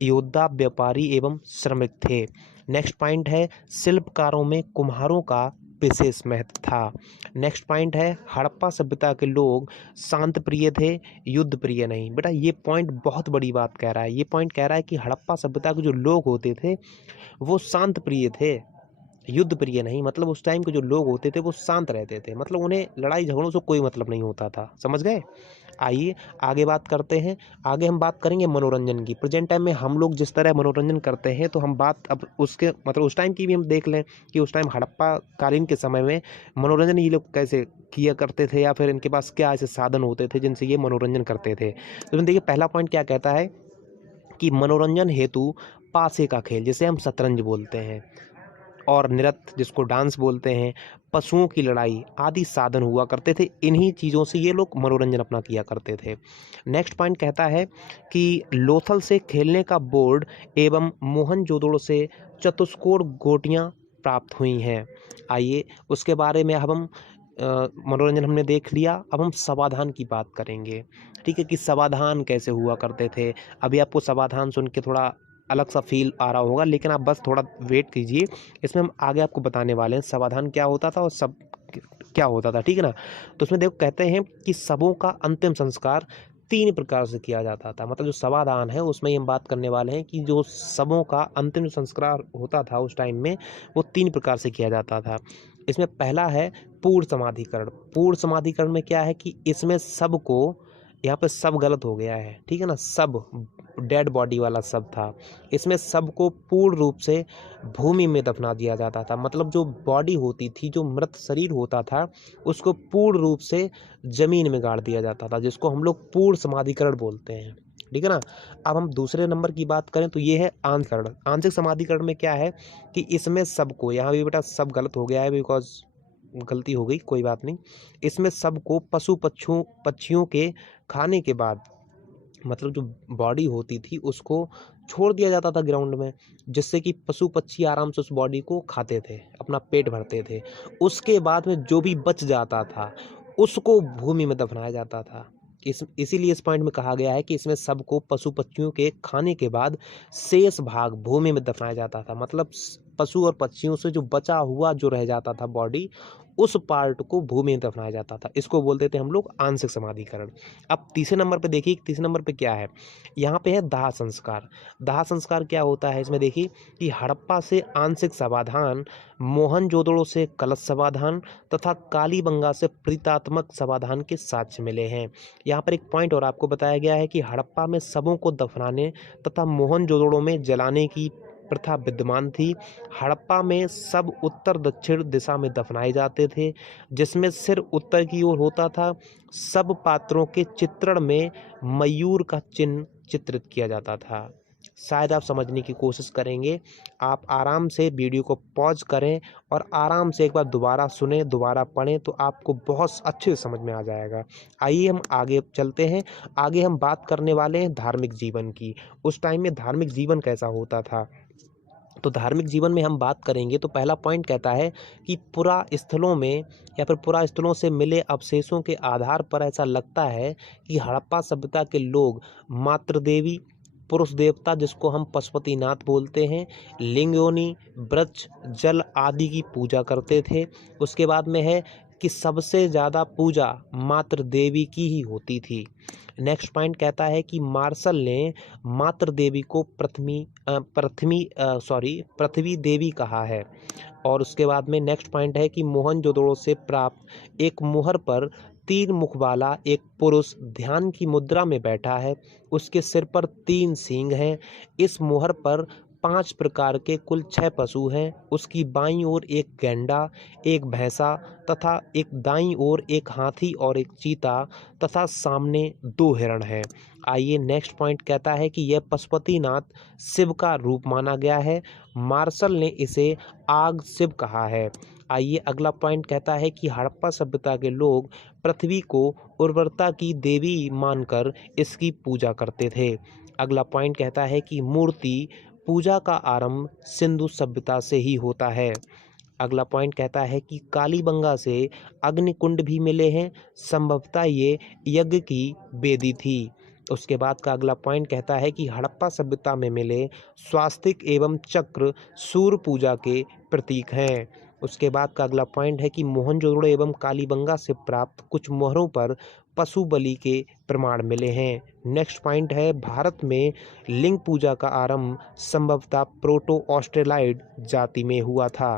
योद्धा, व्यापारी एवं श्रमिक थे। नेक्स्ट पॉइंट है शिल्पकारों में कुम्हारों का विशेष महत्व था। नेक्स्ट पॉइंट है हड़प्पा सभ्यता के लोग शांत प्रिय थे, युद्ध प्रिय नहीं। बेटा ये पॉइंट बहुत बड़ी बात कह रहा है। ये पॉइंट कह रहा है कि हड़प्पा सभ्यता के जो लोग होते थे वो शांत प्रिय थे, युद्ध प्रिय नहीं। मतलब उस टाइम के जो लोग होते थे वो शांत रहते थे, मतलब उन्हें लड़ाई झगड़ों से कोई मतलब नहीं होता था, समझ गए। आइए आगे बात करते हैं। आगे हम बात करेंगे मनोरंजन की। प्रेजेंट टाइम में हम लोग जिस तरह मनोरंजन करते हैं, तो हम बात अब उसके मतलब उस टाइम की भी हम देख लें कि उस टाइम हड़प्पा कालीन के समय में मनोरंजन ये लोग कैसे किया करते थे, या फिर इनके पास क्या ऐसे साधन होते थे जिनसे ये मनोरंजन करते थे। तो देखिए पहला पॉइंट क्या कहता है कि मनोरंजन हेतु पासे का खेल, जिसे हम शतरंज बोलते हैं, और नृत्य जिसको डांस बोलते हैं, पशुओं की लड़ाई आदि साधन हुआ करते थे। इन्हीं चीज़ों से ये लोग मनोरंजन अपना किया करते थे। नेक्स्ट पॉइंट कहता है कि लोथल से खेलने का बोर्ड एवं मोहनजोदड़ो से चतुष्कोण गोटियां प्राप्त हुई हैं। आइए उसके बारे में अब हम मनोरंजन हमने देख लिया, अब हम समाधान की बात करेंगे। ठीक है, कि समाधान कैसे हुआ करते थे। अभी आपको समाधान सुन के थोड़ा अलग सा फील आ रहा होगा, लेकिन आप बस थोड़ा वेट कीजिए, इसमें हम आगे आपको बताने वाले हैं समाधान क्या होता था और सब क्या होता था। ठीक है ना। तो उसमें देखो कहते हैं कि सबों का अंतिम संस्कार 3 प्रकार से किया जाता था। मतलब जो समाधान है उसमें हम बात करने वाले हैं कि जो सबों का अंतिम संस्कार होता था उस टाइम में, वो 3 प्रकार से किया जाता था। इसमें पहला है पूर्ण समाधिकरण। पूर्ण समाधिकरण में क्या है कि इसमें सबको, यहाँ पे सब गलत हो गया है, ठीक है ना, सब डेड बॉडी वाला सब था। इसमें सबको पूर्ण रूप से भूमि में दफना दिया जाता था। मतलब जो बॉडी होती थी, जो मृत शरीर होता था, उसको पूर्ण रूप से जमीन में गाड़ दिया जाता था, जिसको हम लोग पूर्ण समाधिकरण बोलते हैं। ठीक है ना। अब हम दूसरे नंबर की बात करें तो ये है आंशिकरण। आंशिक समाधिकरण में क्या है कि इसमें सबको, यहाँ भी बेटा सब गलत हो गया है, बिकॉज गलती हो गई, कोई बात नहीं। इसमें सबको पशु पक्षियों के खाने के बाद, मतलब जो बॉडी होती थी उसको छोड़ दिया जाता था ग्राउंड में, जिससे कि पशु पक्षी आराम से उस बॉडी को खाते थे, अपना पेट भरते थे। उसके बाद में जो भी बच जाता था उसको भूमि में दफनाया जाता था। इसीलिए इस पॉइंट में कहा गया है कि इसमें सबको पशु पक्षियों के खाने के बाद शेष भाग भूमि में दफनाया जाता था। मतलब पशु और पक्षियों से जो बचा हुआ जो रह जाता था बॉडी, उस पार्ट को भूमि में दफनाया जाता था। इसको बोलते थे हम लोग आंशिक समाधिकरण। अब तीसरे नंबर पे देखिए, तीसरे नंबर पे क्या है, यहाँ पे है दाह संस्कार। दाह संस्कार क्या होता है, इसमें देखिए कि हड़प्पा से आंशिक समाधान, मोहनजोदड़ो से कलश समाधान तथा कालीबंगा से प्रीतात्मक समाधान के साक्ष्य मिले हैं। यहाँ पर एक पॉइंट और आपको बताया गया है कि हड़प्पा में शवों को दफनाने तथा मोहनजोदड़ो में जलाने की प्रथा विद्यमान थी। हड़प्पा में सब उत्तर दक्षिण दिशा में दफनाए जाते थे, जिसमें सिर उत्तर की ओर होता था। सब पात्रों के चित्रण में मयूर का चिन्ह चित्रित किया जाता था। शायद आप समझने की कोशिश करेंगे। आप आराम से वीडियो को पॉज करें और आराम से एक बार दोबारा सुने, दोबारा पढ़ें, तो आपको बहुत अच्छे से समझ में आ जाएगा। आइए हम आगे चलते हैं। आगे हम बात करने वाले हैं धार्मिक जीवन की। उस टाइम में धार्मिक जीवन कैसा होता था, तो धार्मिक जीवन में हम बात करेंगे तो पहला पॉइंट कहता है कि पुरास्थलों में या फिर पुरास्थलों से मिले अवशेषों के आधार पर ऐसा लगता है कि हड़प्पा सभ्यता के लोग मातृदेवी, पुरुष देवता जिसको हम पशुपतिनाथ बोलते हैं, लिंगयोनि, वृक्ष, जल आदि की पूजा करते थे। उसके बाद में है कि सबसे ज़्यादा पूजा मातृ देवी की ही होती थी। नेक्स्ट पॉइंट कहता है कि मार्शल ने मातृ देवी को पृथ्वी देवी कहा है। और उसके बाद में नेक्स्ट पॉइंट है कि मोहनजोदड़ो से प्राप्त एक मुहर पर 3 मुख वाला एक पुरुष ध्यान की मुद्रा में बैठा है। उसके सिर पर 3 सींग हैं। इस मुहर पर 5 प्रकार के कुल 6 पशु हैं। उसकी बाईं ओर एक गैंडा, एक भैंसा तथा एक दाईं ओर एक हाथी और एक चीता तथा सामने 2 हिरण हैं। आइए नेक्स्ट पॉइंट कहता है कि यह पशुपतिनाथ शिव का रूप माना गया है। मार्शल ने इसे आग शिव कहा है। आइए अगला पॉइंट कहता है कि हड़प्पा सभ्यता के लोग पृथ्वी को उर्वरता की देवी मानकर इसकी पूजा करते थे। अगला पॉइंट कहता है कि मूर्ति पूजा का आरंभ सिंधु सभ्यता से ही होता है। अगला पॉइंट कहता है कि कालीबंगा से अग्निकुंड भी मिले हैं, संभवतः ये यज्ञ की वेदी थी। उसके बाद का अगला पॉइंट कहता है कि हड़प्पा सभ्यता में मिले स्वास्तिक एवं चक्र सूर्य पूजा के प्रतीक हैं। उसके बाद का अगला पॉइंट है कि मोहनजोदड़ो एवं कालीबंगा से प्राप्त कुछ मोहरों पर पशु बलि के प्रमाण मिले हैं। नेक्स्ट पॉइंट है भारत में लिंग पूजा का आरंभ संभवतः प्रोटो ऑस्ट्रेलाइड जाति में हुआ था।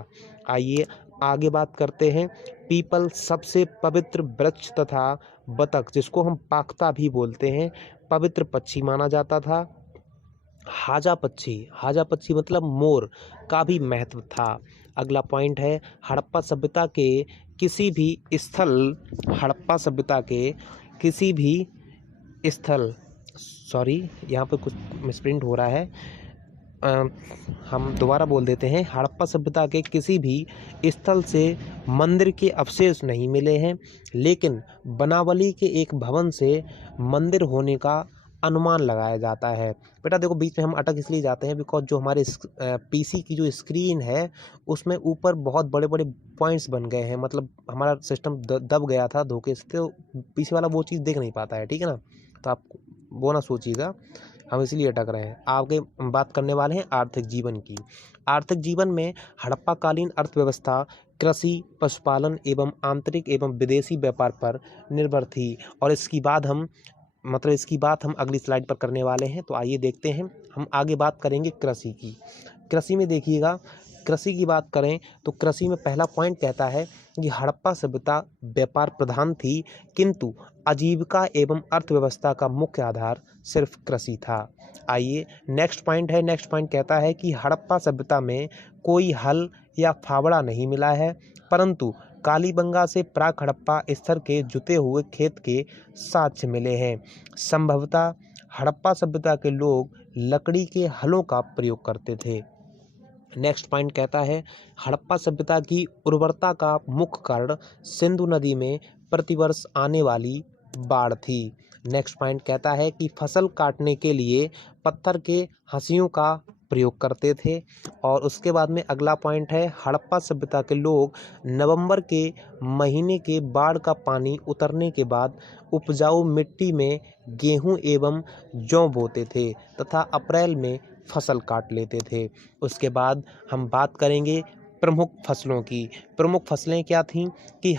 आइए आगे बात करते हैं। पीपल सबसे पवित्र वृक्ष तथा बतख, जिसको हम पाख्ता भी बोलते हैं, पवित्र पक्षी माना जाता था। हाजा पक्षी मतलब मोर का भी महत्व था। अगला पॉइंट है हड़प्पा सभ्यता के किसी भी स्थल हड़प्पा सभ्यता के किसी भी स्थल सॉरी यहाँ पे कुछ मिसप्रिंट हो रहा है, हम दोबारा बोल देते हैं। हड़प्पा सभ्यता के किसी भी स्थल से मंदिर के अवशेष नहीं मिले हैं, लेकिन बनावली के एक भवन से मंदिर होने का अनुमान लगाया जाता है। बेटा देखो बीच में हम अटक इसलिए जाते हैं बिकॉज जो हमारे पीसी की जो स्क्रीन है उसमें ऊपर बहुत बड़े बड़े पॉइंट्स बन गए हैं, मतलब हमारा सिस्टम दब गया था धोखे से, तो पीछे वाला वो चीज़ देख नहीं पाता है, ठीक है ना। तो आप वो ना सोचिएगा, हम इसलिए अटक रहे हैं। आगे बात करने वाले हैं आर्थिक जीवन की। आर्थिक जीवन में हड़प्पा कालीन अर्थव्यवस्था कृषि, पशुपालन एवं आंतरिक एवं विदेशी व्यापार पर निर्भर थी, और इसकी बात हम अगली स्लाइड पर करने वाले हैं। तो आइए देखते हैं, हम आगे बात करेंगे कृषि की। कृषि में देखिएगा, कृषि की बात करें तो कृषि में पहला पॉइंट कहता है कि हड़प्पा सभ्यता व्यापार प्रधान थी, किंतु आजीविका एवं अर्थव्यवस्था का मुख्य आधार सिर्फ कृषि था। आइए नेक्स्ट पॉइंट कहता है कि हड़प्पा सभ्यता में कोई हल या फावड़ा नहीं मिला है, परंतु कालीबंगा से प्राक हड़प्पा स्तर के जुते हुए खेत के साक्ष्य मिले हैं। संभवतः हड़प्पा सभ्यता के लोग लकड़ी के हलों का प्रयोग करते थे। नेक्स्ट पॉइंट कहता है हड़प्पा सभ्यता की उर्वरता का मुख्य कारण सिंधु नदी में प्रतिवर्ष आने वाली बाढ़ थी। नेक्स्ट पॉइंट कहता है कि फसल काटने के लिए पत्थर के हंसियों का प्रयोग करते थे। और उसके बाद में अगला पॉइंट है हड़प्पा सभ्यता के लोग नवंबर के महीने के बाढ़ का पानी उतरने के बाद उपजाऊ मिट्टी में गेहूं एवं जौ बोते थे तथा अप्रैल में फसल काट लेते थे। उसके बाद हम बात करेंगे प्रमुख फसलों की। प्रमुख फसलें क्या थीं कि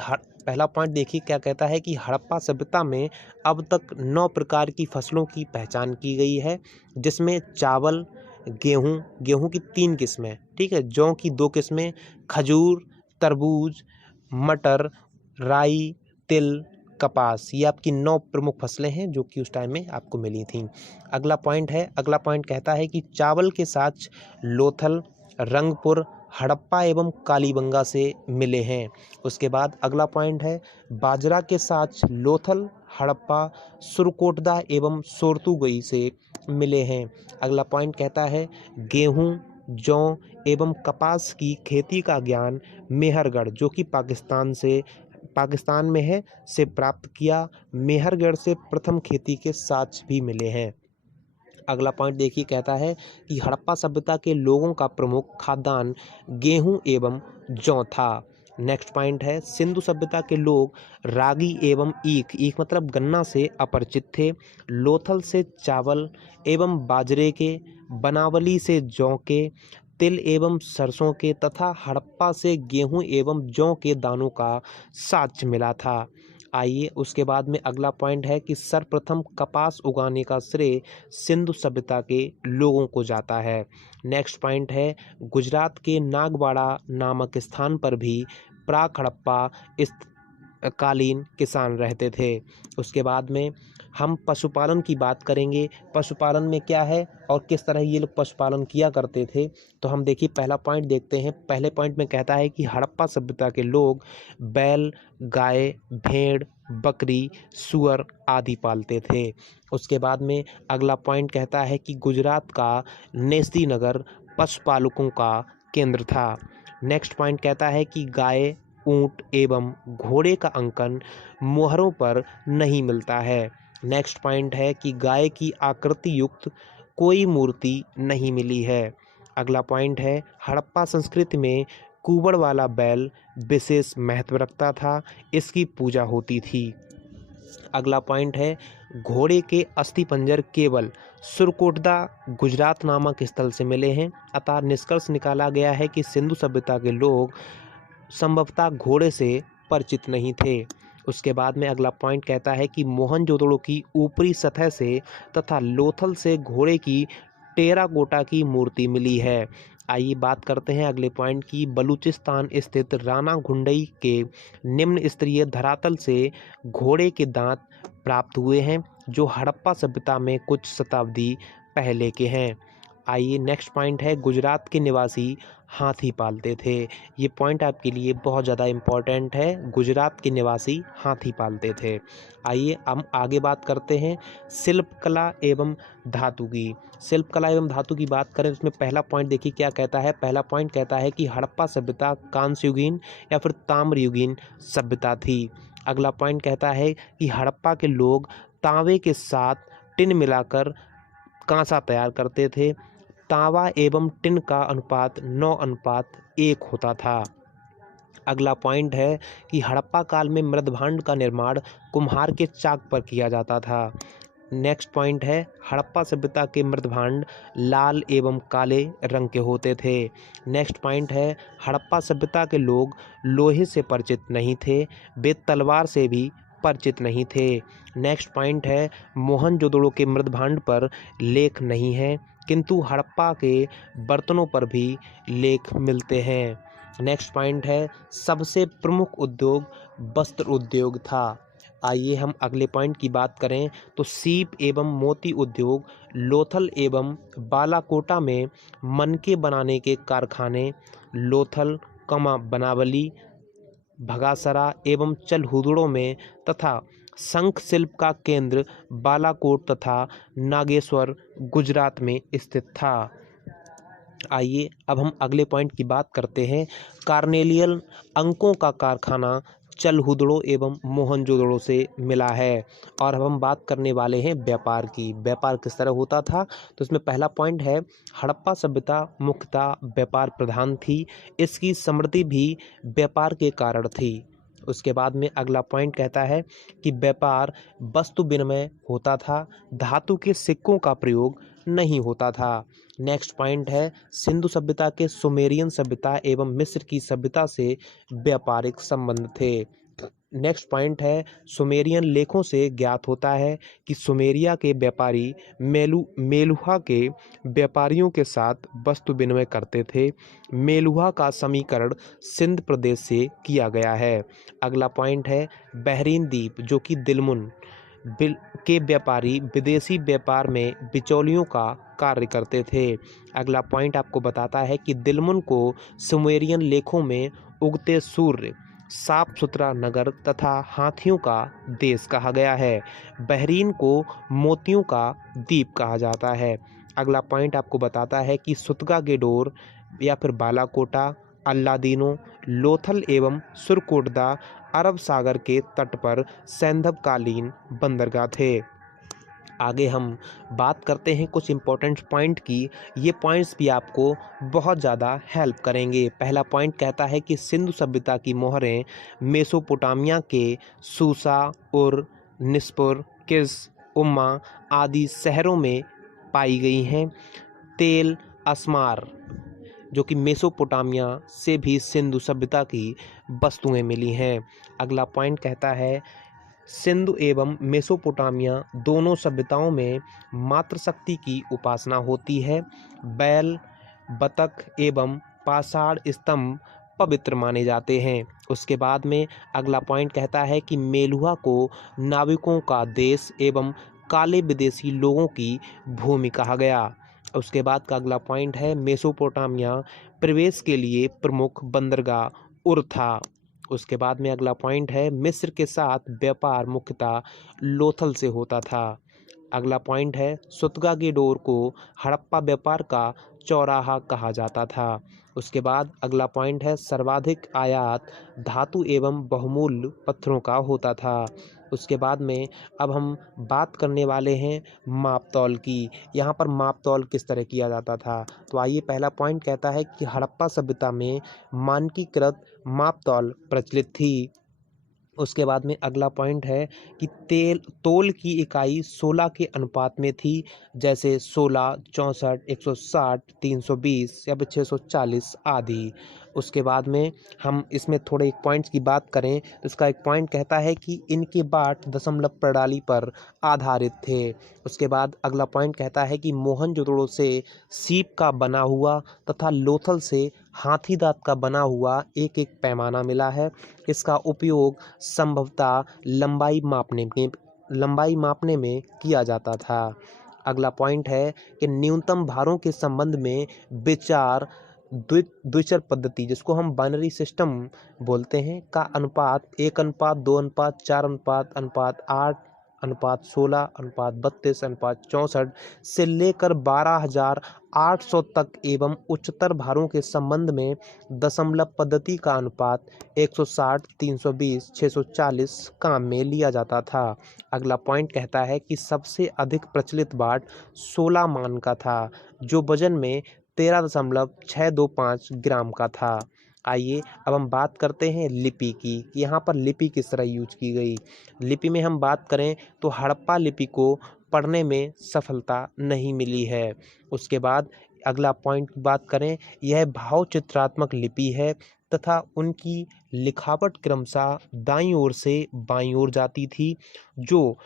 पहला पॉइंट देखिए क्या कहता है कि हड़प्पा सभ्यता में अब तक 9 प्रकार की फसलों की पहचान की गई है, जिसमें चावल, गेहूं की 3 किस्में, ठीक है, जौ की 2 किस्में, खजूर, तरबूज, मटर, राई, तिल, कपास, ये आपकी 9 प्रमुख फसलें हैं जो कि उस टाइम में आपको मिली थीं। अगला पॉइंट कहता है कि चावल के साक्ष्य लोथल, रंगपुर, हड़प्पा एवं कालीबंगा से मिले हैं। उसके बाद अगला पॉइंट है बाजरा के साक्ष्य लोथल, हड़प्पा, सुरकोटदा एवं सोरतुगई से मिले हैं। अगला पॉइंट कहता है गेहूं, जौ एवं कपास की खेती का ज्ञान मेहरगढ़, जो कि पाकिस्तान में है, से प्राप्त किया। मेहरगढ़ से प्रथम खेती के साक्ष्य भी मिले हैं। अगला पॉइंट देखिए कहता है कि हड़प्पा सभ्यता के लोगों का प्रमुख खाद्यान्न गेहूं एवं जौ था। नेक्स्ट पॉइंट है सिंधु सभ्यता के लोग रागी एवं ईख मतलब गन्ना से अपरिचित थे। लोथल से चावल एवं बाजरे के, बनावली से जौ के, तिल एवं सरसों के तथा हड़प्पा से गेहूं एवं जौ के दानों का साक्ष्य मिला था। आइए उसके बाद में अगला पॉइंट है कि सर्वप्रथम कपास उगाने का श्रेय सिंधु सभ्यता के लोगों को जाता है। नेक्स्ट पॉइंट है गुजरात के नागवाड़ा नामक स्थान पर भी प्राक हड़प्पा कालीन किसान रहते थे। उसके बाद में हम पशुपालन की बात करेंगे। पशुपालन में क्या है और किस तरह ये लोग पशुपालन किया करते थे, तो हम देखिए पहला पॉइंट देखते हैं। पहले पॉइंट में कहता है कि हड़प्पा सभ्यता के लोग बैल, गाय, भेड़, बकरी, सूअर आदि पालते थे। उसके बाद में अगला पॉइंट कहता है कि गुजरात का नेस्ती नगर पशुपालकों का केंद्र था। नेक्स्ट पॉइंट कहता है कि गाय, ऊंट एवं घोड़े का अंकन मोहरों पर नहीं मिलता है। नेक्स्ट पॉइंट है कि गाय की आकृति युक्त कोई मूर्ति नहीं मिली है। अगला पॉइंट है हड़प्पा संस्कृति में कुबड़ वाला बैल विशेष महत्व रखता था, इसकी पूजा होती थी। अगला पॉइंट है घोड़े के अस्थिपंजर केवल सुरकोटदा गुजरात नामक स्थल से मिले हैं, अतः निष्कर्ष निकाला गया है कि सिंधु सभ्यता के लोग संभवतः घोड़े से परिचित नहीं थे। उसके बाद में अगला पॉइंट कहता है कि मोहनजोदड़ो की ऊपरी सतह से तथा लोथल से घोड़े की टेराकोटा की मूर्ति मिली है, आइए बात करते हैं अगले पॉइंट की। बलूचिस्तान स्थित राणा घुंडई के निम्न स्तरीय धरातल से घोड़े के दांत प्राप्त हुए हैं, जो हड़प्पा सभ्यता में कुछ शताब्दी पहले के हैं। आइए नेक्स्ट पॉइंट है, गुजरात के निवासी हाथी पालते थे। ये पॉइंट आपके लिए बहुत ज़्यादा इम्पोर्टेंट है, गुजरात के निवासी हाथी पालते थे। आइए हम आगे बात करते हैं शिल्पकला एवं धातु की। शिल्पकला एवं धातु की बात करें तो उसमें पहला पॉइंट देखिए क्या कहता है। पहला पॉइंट कहता है कि हड़प्पा सभ्यता कांस्ययुगीन या फिर ताम्रयुगीन सभ्यता थी। अगला पॉइंट कहता है कि हड़प्पा के लोग तांबे के साथ टिन मिलाकर कांसा तैयार करते थे। तांबा एवं टिन का अनुपात 9:1 होता था। अगला पॉइंट है कि हड़प्पा काल में मृदभांड का निर्माण कुम्हार के चाक पर किया जाता था। नेक्स्ट पॉइंट है, हड़प्पा सभ्यता के मृदभांड लाल एवं काले रंग के होते थे। नेक्स्ट पॉइंट है, हड़प्पा सभ्यता के लोग लोहे से परिचित नहीं थे, वे तलवार से भी परिचित नहीं थे। नेक्स्ट पॉइंट है, मोहनजोदड़ो के मृदभांड पर लेख नहीं है, किंतु हड़प्पा के बर्तनों पर भी लेख मिलते हैं। नेक्स्ट पॉइंट है, सबसे प्रमुख उद्योग वस्त्र उद्योग था। आइए हम अगले पॉइंट की बात करें तो सीप एवं मोती उद्योग, लोथल एवं बालाकोटा में मनके बनाने के कारखाने, लोथल, बनावली, भगासरा एवं चलहुदड़ों में तथा शंख शिल्प का केंद्र बालाकोट तथा नागेश्वर गुजरात में स्थित था। आइए अब हम अगले पॉइंट की बात करते हैं। कार्नेलियन अंकों का कारखाना चलहुदड़ो एवं मोहनजोदड़ो से मिला है। और अब हम बात करने वाले हैं व्यापार की। व्यापार किस तरह होता था, तो इसमें पहला पॉइंट है, हड़प्पा सभ्यता मुख्यतः व्यापार प्रधान थी, इसकी समृद्धि भी व्यापार के कारण थी। उसके बाद में अगला पॉइंट कहता है कि व्यापार वस्तु विनिमय होता था, धातु के सिक्कों का प्रयोग नहीं होता था। नेक्स्ट पॉइंट है, सिंधु सभ्यता के सुमेरियन सभ्यता एवं मिस्र की सभ्यता से व्यापारिक संबंध थे। नेक्स्ट पॉइंट है, सुमेरियन लेखों से ज्ञात होता है कि सुमेरिया के व्यापारी मेलुहा के व्यापारियों के साथ वस्तु विनिमय करते थे। मेलुहा का समीकरण सिंध प्रदेश से किया गया है। अगला पॉइंट है, बहरीन द्वीप जो कि दिलमुन के व्यापारी विदेशी व्यापार में बिचौलियों का कार्य करते थे। अगला पॉइंट आपको बताता है कि दिलमुन को सुमेरियन लेखों में उगते सूर्य, साफ सुथरा नगर तथा हाथियों का देश कहा गया है। बहरीन को मोतियों का द्वीप कहा जाता है। अगला पॉइंट आपको बताता है कि सुतगा गेडोर या फिर बालाकोटा, अल्लादीनो, लोथल एवं सुरकोटदा अरब सागर के तट पर सैंधवकालीन बंदरगाह थे। आगे हम बात करते हैं कुछ इम्पोर्टेंट पॉइंट की। ये पॉइंट्स भी आपको बहुत ज़्यादा हेल्प करेंगे। पहला पॉइंट कहता है कि सिंधु सभ्यता की मोहरें मेसोपोटामिया के सूसा, उर, निस्पुर, किस, उम्मा आदि शहरों में पाई गई हैं। तेल अस्मार जो कि मेसोपोटामिया से भी सिंधु सभ्यता की वस्तुएं मिली हैं। अगला पॉइंट कहता है, सिंधु एवं मेसोपोटामिया दोनों सभ्यताओं में मातृशक्ति की उपासना होती है। बैल, बतख एवं पाषाण स्तंभ पवित्र माने जाते हैं। उसके बाद में अगला पॉइंट कहता है कि मेलुहा को नाविकों का देश एवं काले विदेशी लोगों की भूमि कहा गया। उसके बाद का अगला पॉइंट है, मेसोपोटामिया प्रवेश के लिए प्रमुख बंदरगाह उर था। उसके बाद में अगला पॉइंट है, मिस्र के साथ व्यापार मुख्यतः लोथल से होता था। अगला पॉइंट है, सुतगा की डोर को हड़प्पा व्यापार का चौराहा कहा जाता था। उसके बाद अगला पॉइंट है, सर्वाधिक आयात धातु एवं बहुमूल्य पत्थरों का होता था। उसके बाद में अब हम बात करने वाले हैं मापतौल की। यहाँ पर मापतौल किस तरह किया जाता था, तो आइए पहला पॉइंट कहता है कि हड़प्पा सभ्यता में मानकीकृत मापतौल प्रचलित थी। उसके बाद में अगला पॉइंट है कि तोल की इकाई 16 के अनुपात में थी, जैसे 16, 64, 160, 320 या फिर 640 आदि। उसके बाद में हम इसमें थोड़े एक पॉइंट्स की बात करें तो इसका एक पॉइंट कहता है कि इनके बाट दशमलव प्रणाली पर आधारित थे। उसके बाद अगला पॉइंट कहता है कि मोहनजोदड़ो से सीप का बना हुआ तथा लोथल से हाथी दांत का बना हुआ एक एक पैमाना मिला है। इसका उपयोग संभवतः लंबाई मापने में किया जाता था। अगला पॉइंट है कि न्यूनतम भारों के संबंध में विचार द्विचर पद्धति, जिसको हम बाइनरी सिस्टम बोलते हैं, का अनुपात 1:2:4:8:8:16:32:64 से लेकर 12,800 तक एवं उच्चतर भारों के संबंध में दशमलव पद्धति का अनुपात 160, 320, 640 काम में लिया जाता था। अगला पॉइंट कहता है कि सबसे अधिक प्रचलित बाट 16 मान का था, जो वजन में 13.625 ग्राम का था। आइए अब हम बात करते हैं लिपि की, यहाँ पर लिपि किस तरह यूज की गई। लिपि में हम बात करें तो हड़प्पा लिपि को पढ़ने में सफलता नहीं मिली है। उसके बाद अगला पॉइंट की बात करें, यह भाव चित्रात्मक लिपि है तथा उनकी लिखावट क्रमशः दाईं ओर से बाईं ओर जाती थी, जो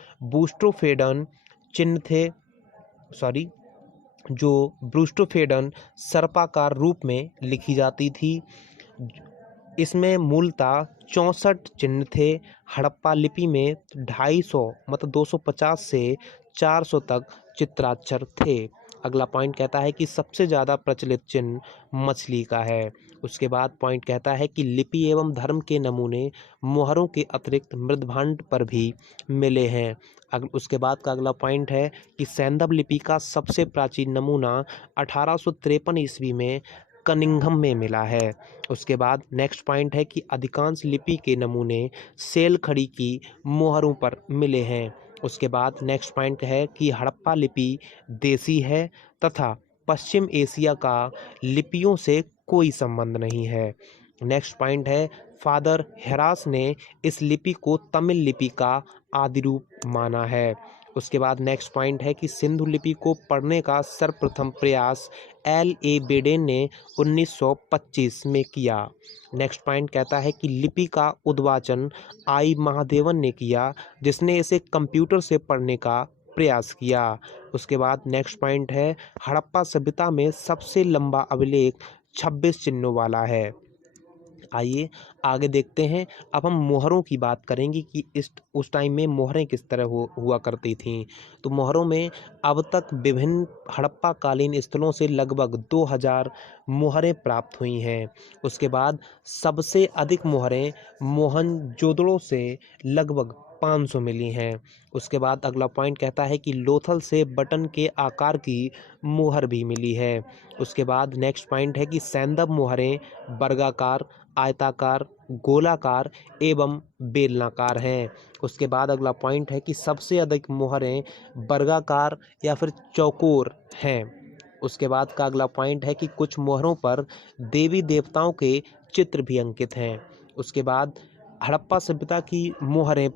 ब्रूस्टोफेडन सर्पाकार रूप में लिखी जाती थी। इसमें मूलतः 64 चिन्ह थे। हड़प्पा लिपि में 250 मतलब 250 से 400 तक चित्राक्षर थे। अगला पॉइंट कहता है कि सबसे ज़्यादा प्रचलित चिन्ह मछली का है। उसके बाद पॉइंट कहता है कि लिपि एवं धर्म के नमूने मोहरों के अतिरिक्त मृदभांड पर भी मिले हैं। उसके बाद का अगला पॉइंट है कि सैंधव लिपि का सबसे प्राचीन नमूना 1853 ईस्वी में कनिंघम में मिला है। उसके बाद नेक्स्ट पॉइंट है कि अधिकांश लिपि के नमूने सेल खड़ी की मोहरों पर मिले हैं। उसके बाद नेक्स्ट पॉइंट है कि हड़प्पा लिपि देसी है तथा पश्चिम एशिया का लिपियों से कोई संबंध नहीं है। नेक्स्ट पॉइंट है फादर हेरास ने इस लिपि को तमिल लिपि का आदि रूप माना है। उसके बाद नेक्स्ट पॉइंट है कि सिंधु लिपि को पढ़ने का सर्वप्रथम प्रयास L.A. बेडेन ने 1925 में किया। नेक्स्ट पॉइंट कहता है कि लिपि का उद्वाचन I. महादेवन ने किया, जिसने इसे कंप्यूटर से पढ़ने का प्रयास किया। उसके बाद नेक्स्ट पॉइंट है हड़प्पा सभ्यता में सबसे लंबा अभिलेख 26 चिन्हों वाला है। आइए आगे देखते हैं। अब हम मोहरों की बात करेंगे कि उस टाइम में मोहरें किस तरह हुआ करती थीं। तो मोहरों में अब तक विभिन्न हड़प्पा कालीन स्थलों से लगभग 2000 मोहरें प्राप्त हुई हैं। उसके बाद सबसे अधिक मोहरें मोहनजोदड़ो से लगभग 500 मिली हैं। उसके बाद अगला पॉइंट कहता है कि लोथल से बटन के आकार की मोहर भी मिली है। उसके बाद नेक्स्ट पॉइंट है कि सैंधव मोहरें वर्गाकार, आयताकार, गोलाकार एवं बेलनाकार हैं। उसके बाद अगला पॉइंट है कि सबसे अधिक मोहरें वर्गाकार या फिर चौकोर हैं। उसके बाद का अगला पॉइंट है कि कुछ मोहरों पर देवी देवताओं के चित्र भी अंकित हैं। उसके बाद हड़प्पा सभ्यता की मोहरों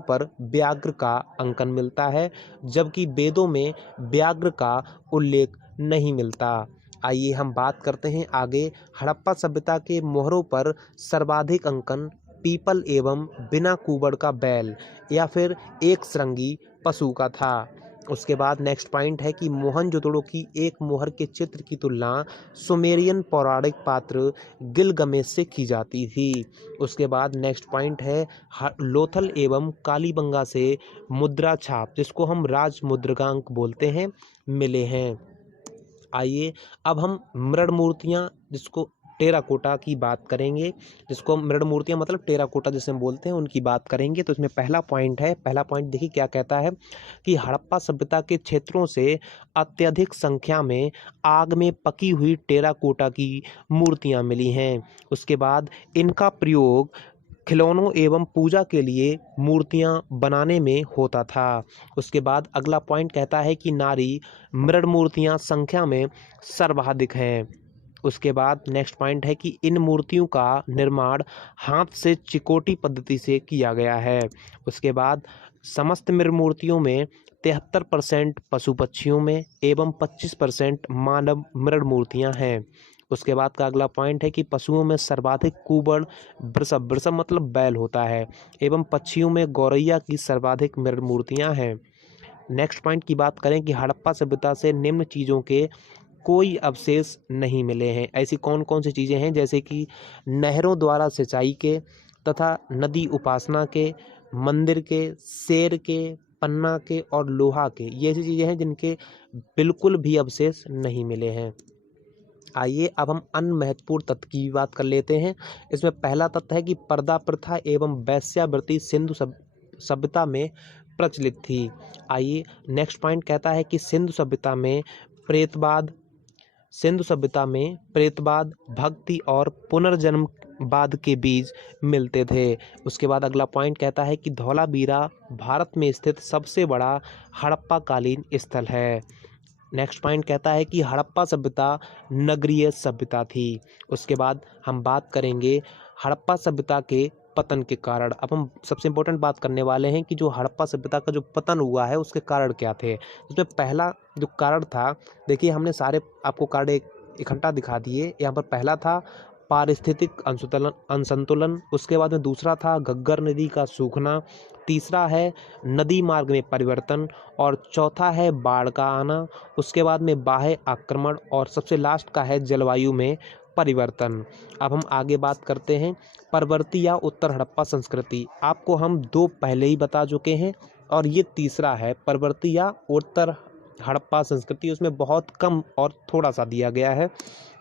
पर व्याघ्र का अंकन मिलता है, जबकि वेदों में व्याघ्र का उल्लेख नहीं मिलता। आइए हम बात करते हैं आगे। हड़प्पा सभ्यता के मोहरों पर सर्वाधिक अंकन पीपल एवं बिना कुबड़ का बैल या फिर एक श्रृंगी पशु का था। उसके बाद नेक्स्ट पॉइंट है कि मोहनजोदड़ो की एक मोहर के चित्र की तुलना सुमेरियन पौराणिक पात्र गिलगमेश से की जाती थी। उसके बाद नेक्स्ट पॉइंट है लोथल एवं कालीबंगा से मुद्रा छाप, जिसको हम राज मुद्रांक बोलते हैं, मिले हैं। आइए अब हम मृण मूर्तियाँ, जिसको टेराकोटा की बात करेंगे, जिसको मृण मूर्तियाँ मतलब टेराकोटा जिसे हम बोलते हैं, उनकी बात करेंगे। तो इसमें पहला पॉइंट देखिए क्या कहता है कि हड़प्पा सभ्यता के क्षेत्रों से अत्यधिक संख्या में आग में पकी हुई टेराकोटा की मूर्तियाँ मिली हैं। उसके बाद इनका प्रयोग खिलौनों एवं पूजा के लिए मूर्तियां बनाने में होता था। उसके बाद अगला पॉइंट कहता है कि नारी मृण मूर्तियां संख्या में सर्वाधिक हैं। उसके बाद नेक्स्ट पॉइंट है कि इन मूर्तियों का निर्माण हाथ से चिकोटी पद्धति से किया गया है। उसके बाद समस्त मृण मूर्तियों में 73% पशु पक्षियों में एवं 25% मानव मृण मूर्तियां हैं। उसके बाद का अगला पॉइंट है कि पशुओं में सर्वाधिक कुबड़ वृषभ, वृषभ मतलब बैल होता है, एवं पक्षियों में गौरैया की सर्वाधिक मृण मूर्तियां हैं। नेक्स्ट पॉइंट की बात करें कि हड़प्पा सभ्यता से निम्न चीज़ों के कोई अवशेष नहीं मिले हैं। ऐसी कौन कौन सी चीज़ें हैं, जैसे कि नहरों द्वारा सिंचाई के तथा नदी उपासना के, मंदिर के, शेर के, पन्ना के और लोहा के, ये ऐसी चीज़ें हैं जिनके बिल्कुल भी अवशेष नहीं मिले हैं। आइए अब हम अन्य महत्वपूर्ण तथ्य की बात कर लेते हैं। इसमें पहला तथ्य है कि पर्दा प्रथा एवं वेश्यावृत्ति सिंधु सभ्यता में प्रचलित थी। आइए नेक्स्ट पॉइंट कहता है कि सिंधु सभ्यता में प्रेतवाद, भक्ति और पुनर्जन्मवाद के बीज मिलते थे। उसके बाद अगला पॉइंट कहता है कि धौलावीरा भारत में स्थित सबसे बड़ा हड़प्पा कालीन स्थल है। नेक्स्ट पॉइंट कहता है कि हड़प्पा सभ्यता नगरीय सभ्यता थी। उसके बाद हम बात करेंगे हड़प्पा सभ्यता के पतन के कारण। अब हम सबसे इम्पोर्टेंट बात करने वाले हैं कि जो हड़प्पा सभ्यता का जो पतन हुआ है उसके कारण क्या थे। उसमें पहला जो कारण था, देखिए हमने सारे आपको कारण इकट्ठा दिखा दिए। यहाँ पर पहला था पारिस्थितिक असंतुलन, उसके बाद में दूसरा था घग्गर नदी का सूखना, तीसरा है नदी मार्ग में परिवर्तन और चौथा है बाढ़ का आना। उसके बाद में बाह्य आक्रमण और सबसे लास्ट का है जलवायु में परिवर्तन। अब हम आगे बात करते हैं परवर्ती या उत्तर हड़प्पा संस्कृति। आपको हम दो पहले ही बता चुके हैं और ये तीसरा है परवर्ती या उत्तर हड़प्पा संस्कृति। उसमें बहुत कम और थोड़ा सा दिया गया है।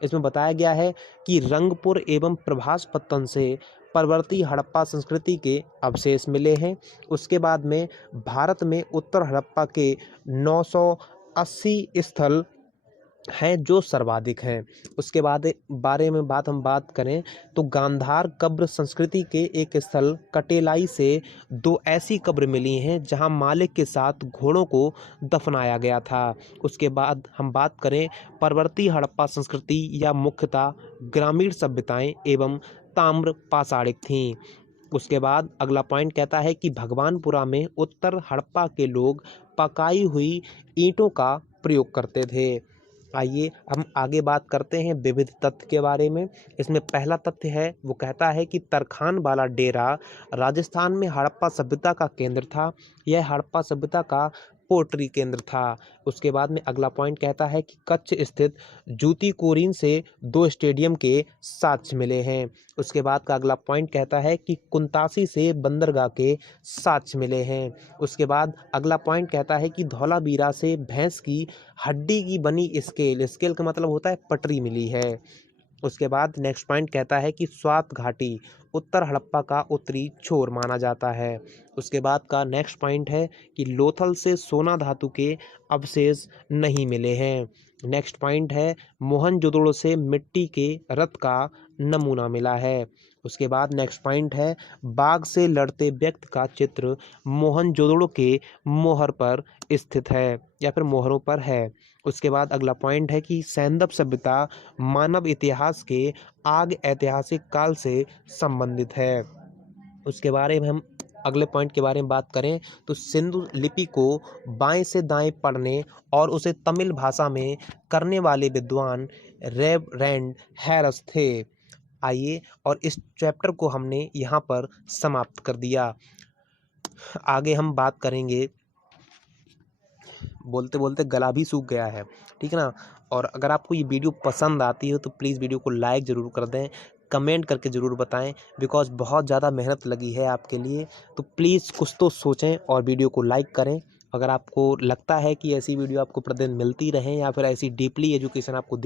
इसमें बताया गया है कि रंगपुर एवं प्रभास पत्तन से परवर्ती हड़प्पा संस्कृति के अवशेष मिले हैं। उसके बाद में भारत में उत्तर हड़प्पा के 980 स्थल हैं जो सर्वाधिक हैं। उसके बाद बारे में हम बात करें तो गांधार कब्र संस्कृति के एक स्थल कटेलाई से 2 ऐसी कब्र मिली हैं जहां मालिक के साथ घोड़ों को दफनाया गया था। उसके बाद हम बात करें परवर्ती हड़प्पा संस्कृति या मुख्यतः ग्रामीण सभ्यताएं एवं ताम्र पाषाणिक थीं। उसके बाद अगला पॉइंट कहता है कि भगवानपुरा में उत्तर हड़प्पा के लोग पकाई हुई ईंटों का प्रयोग करते थे। आइए हम आगे बात करते हैं विविध तथ्य के बारे में। इसमें पहला तथ्य है वो कहता है कि तरखान वाला डेरा राजस्थान में हड़प्पा सभ्यता का केंद्र था। यह हड़प्पा सभ्यता का पोट्री केंद्र था। उसके बाद में अगला पॉइंट कहता है कि कच्छ स्थित जूतीकोरिन से 2 स्टेडियम के साक्ष्य मिले हैं। उसके बाद का अगला पॉइंट कहता है कि कुंतासी से बंदरगाह के साक्ष्य मिले हैं। उसके बाद अगला पॉइंट कहता है कि धौलावीरा से भैंस की हड्डी की बनी स्केल का मतलब होता है पटरी मिली है। उसके बाद नेक्स्ट पॉइंट कहता है कि स्वात घाटी उत्तर हड़प्पा का उत्तरी छोर माना जाता है। उसके बाद का नेक्स्ट पॉइंट है कि लोथल से सोना धातु के अवशेष नहीं मिले हैं। नेक्स्ट पॉइंट है मोहनजोदड़ो से मिट्टी के रथ का नमूना मिला है। उसके बाद नेक्स्ट पॉइंट है बाघ से लड़ते व्यक्ति का चित्र मोहनजोदड़ो के मोहर पर स्थित है या फिर मोहरों पर है। उसके बाद अगला पॉइंट है कि सैंदव सभ्यता मानव इतिहास के आग ऐतिहासिक काल से संबंधित है। उसके बारे में हम अगले पॉइंट के बारे में बात करें तो सिंधु लिपि को बाएं से दाएं पढ़ने और उसे तमिल भाषा में करने वाले विद्वान रेवरेंड हैरस थे। आइए और इस चैप्टर को हमने यहाँ पर समाप्त कर दिया। आगे हम बात करेंगे, बोलते बोलते गला भी सूख गया है, ठीक है ना। और अगर आपको ये वीडियो पसंद आती है तो प्लीज़ वीडियो को लाइक ज़रूर कर दें, कमेंट करके ज़रूर बताएं, बिकॉज़ बहुत ज़्यादा मेहनत लगी है आपके लिए। तो प्लीज़ कुछ तो सोचें और वीडियो को लाइक करें। अगर आपको लगता है कि ऐसी वीडियो आपको प्रतिदिन मिलती रहे या फिर ऐसी डीपली एजुकेशन आपको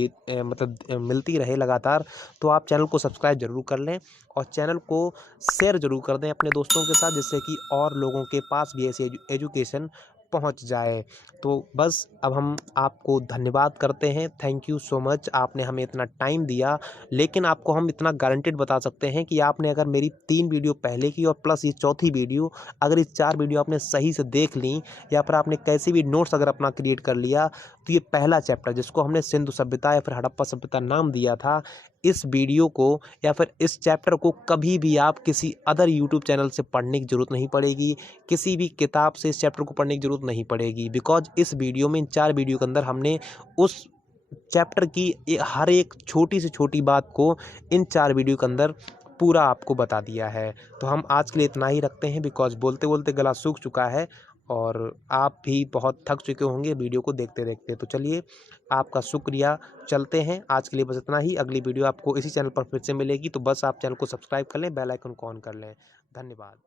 मिलती रहे लगातार, तो आप चैनल को सब्सक्राइब जरूर कर लें और चैनल को शेयर ज़रूर कर दें अपने दोस्तों के साथ, जिससे कि और लोगों के पास भी ऐसी एजुकेशन पहुंच जाए। तो बस अब हम आपको धन्यवाद करते हैं, थैंक यू सो मच, आपने हमें इतना टाइम दिया। लेकिन आपको हम इतना गारंटेड बता सकते हैं कि आपने अगर मेरी 3 वीडियो पहले की और प्लस ये चौथी वीडियो, अगर ये 4 वीडियो आपने सही से देख ली या फिर आपने कैसे भी नोट्स अगर अपना क्रिएट कर लिया, तो ये पहला चैप्टर जिसको हमने सिंधु सभ्यता या फिर हड़प्पा सभ्यता नाम दिया था, इस वीडियो को या फिर इस चैप्टर को कभी भी आप किसी अदर यूट्यूब चैनल से पढ़ने की ज़रूरत नहीं पड़ेगी, किसी भी किताब से इस चैप्टर को पढ़ने की ज़रूरत नहीं पड़ेगी। बिकॉज इस वीडियो में, इन 4 वीडियो के अंदर हमने उस चैप्टर की हर एक छोटी से छोटी बात को इन 4 वीडियो के अंदर पूरा आपको बता दिया है। तो हम आज के लिए इतना ही रखते हैं, बिकॉज बोलते बोलते गला सूख चुका है और आप भी बहुत थक चुके होंगे वीडियो को देखते देखते। तो चलिए, आपका शुक्रिया, चलते हैं। आज के लिए बस इतना ही। अगली वीडियो आपको इसी चैनल पर फिर से मिलेगी, तो बस आप चैनल को सब्सक्राइब कर लें, बेल आइकन को ऑन कर लें। धन्यवाद।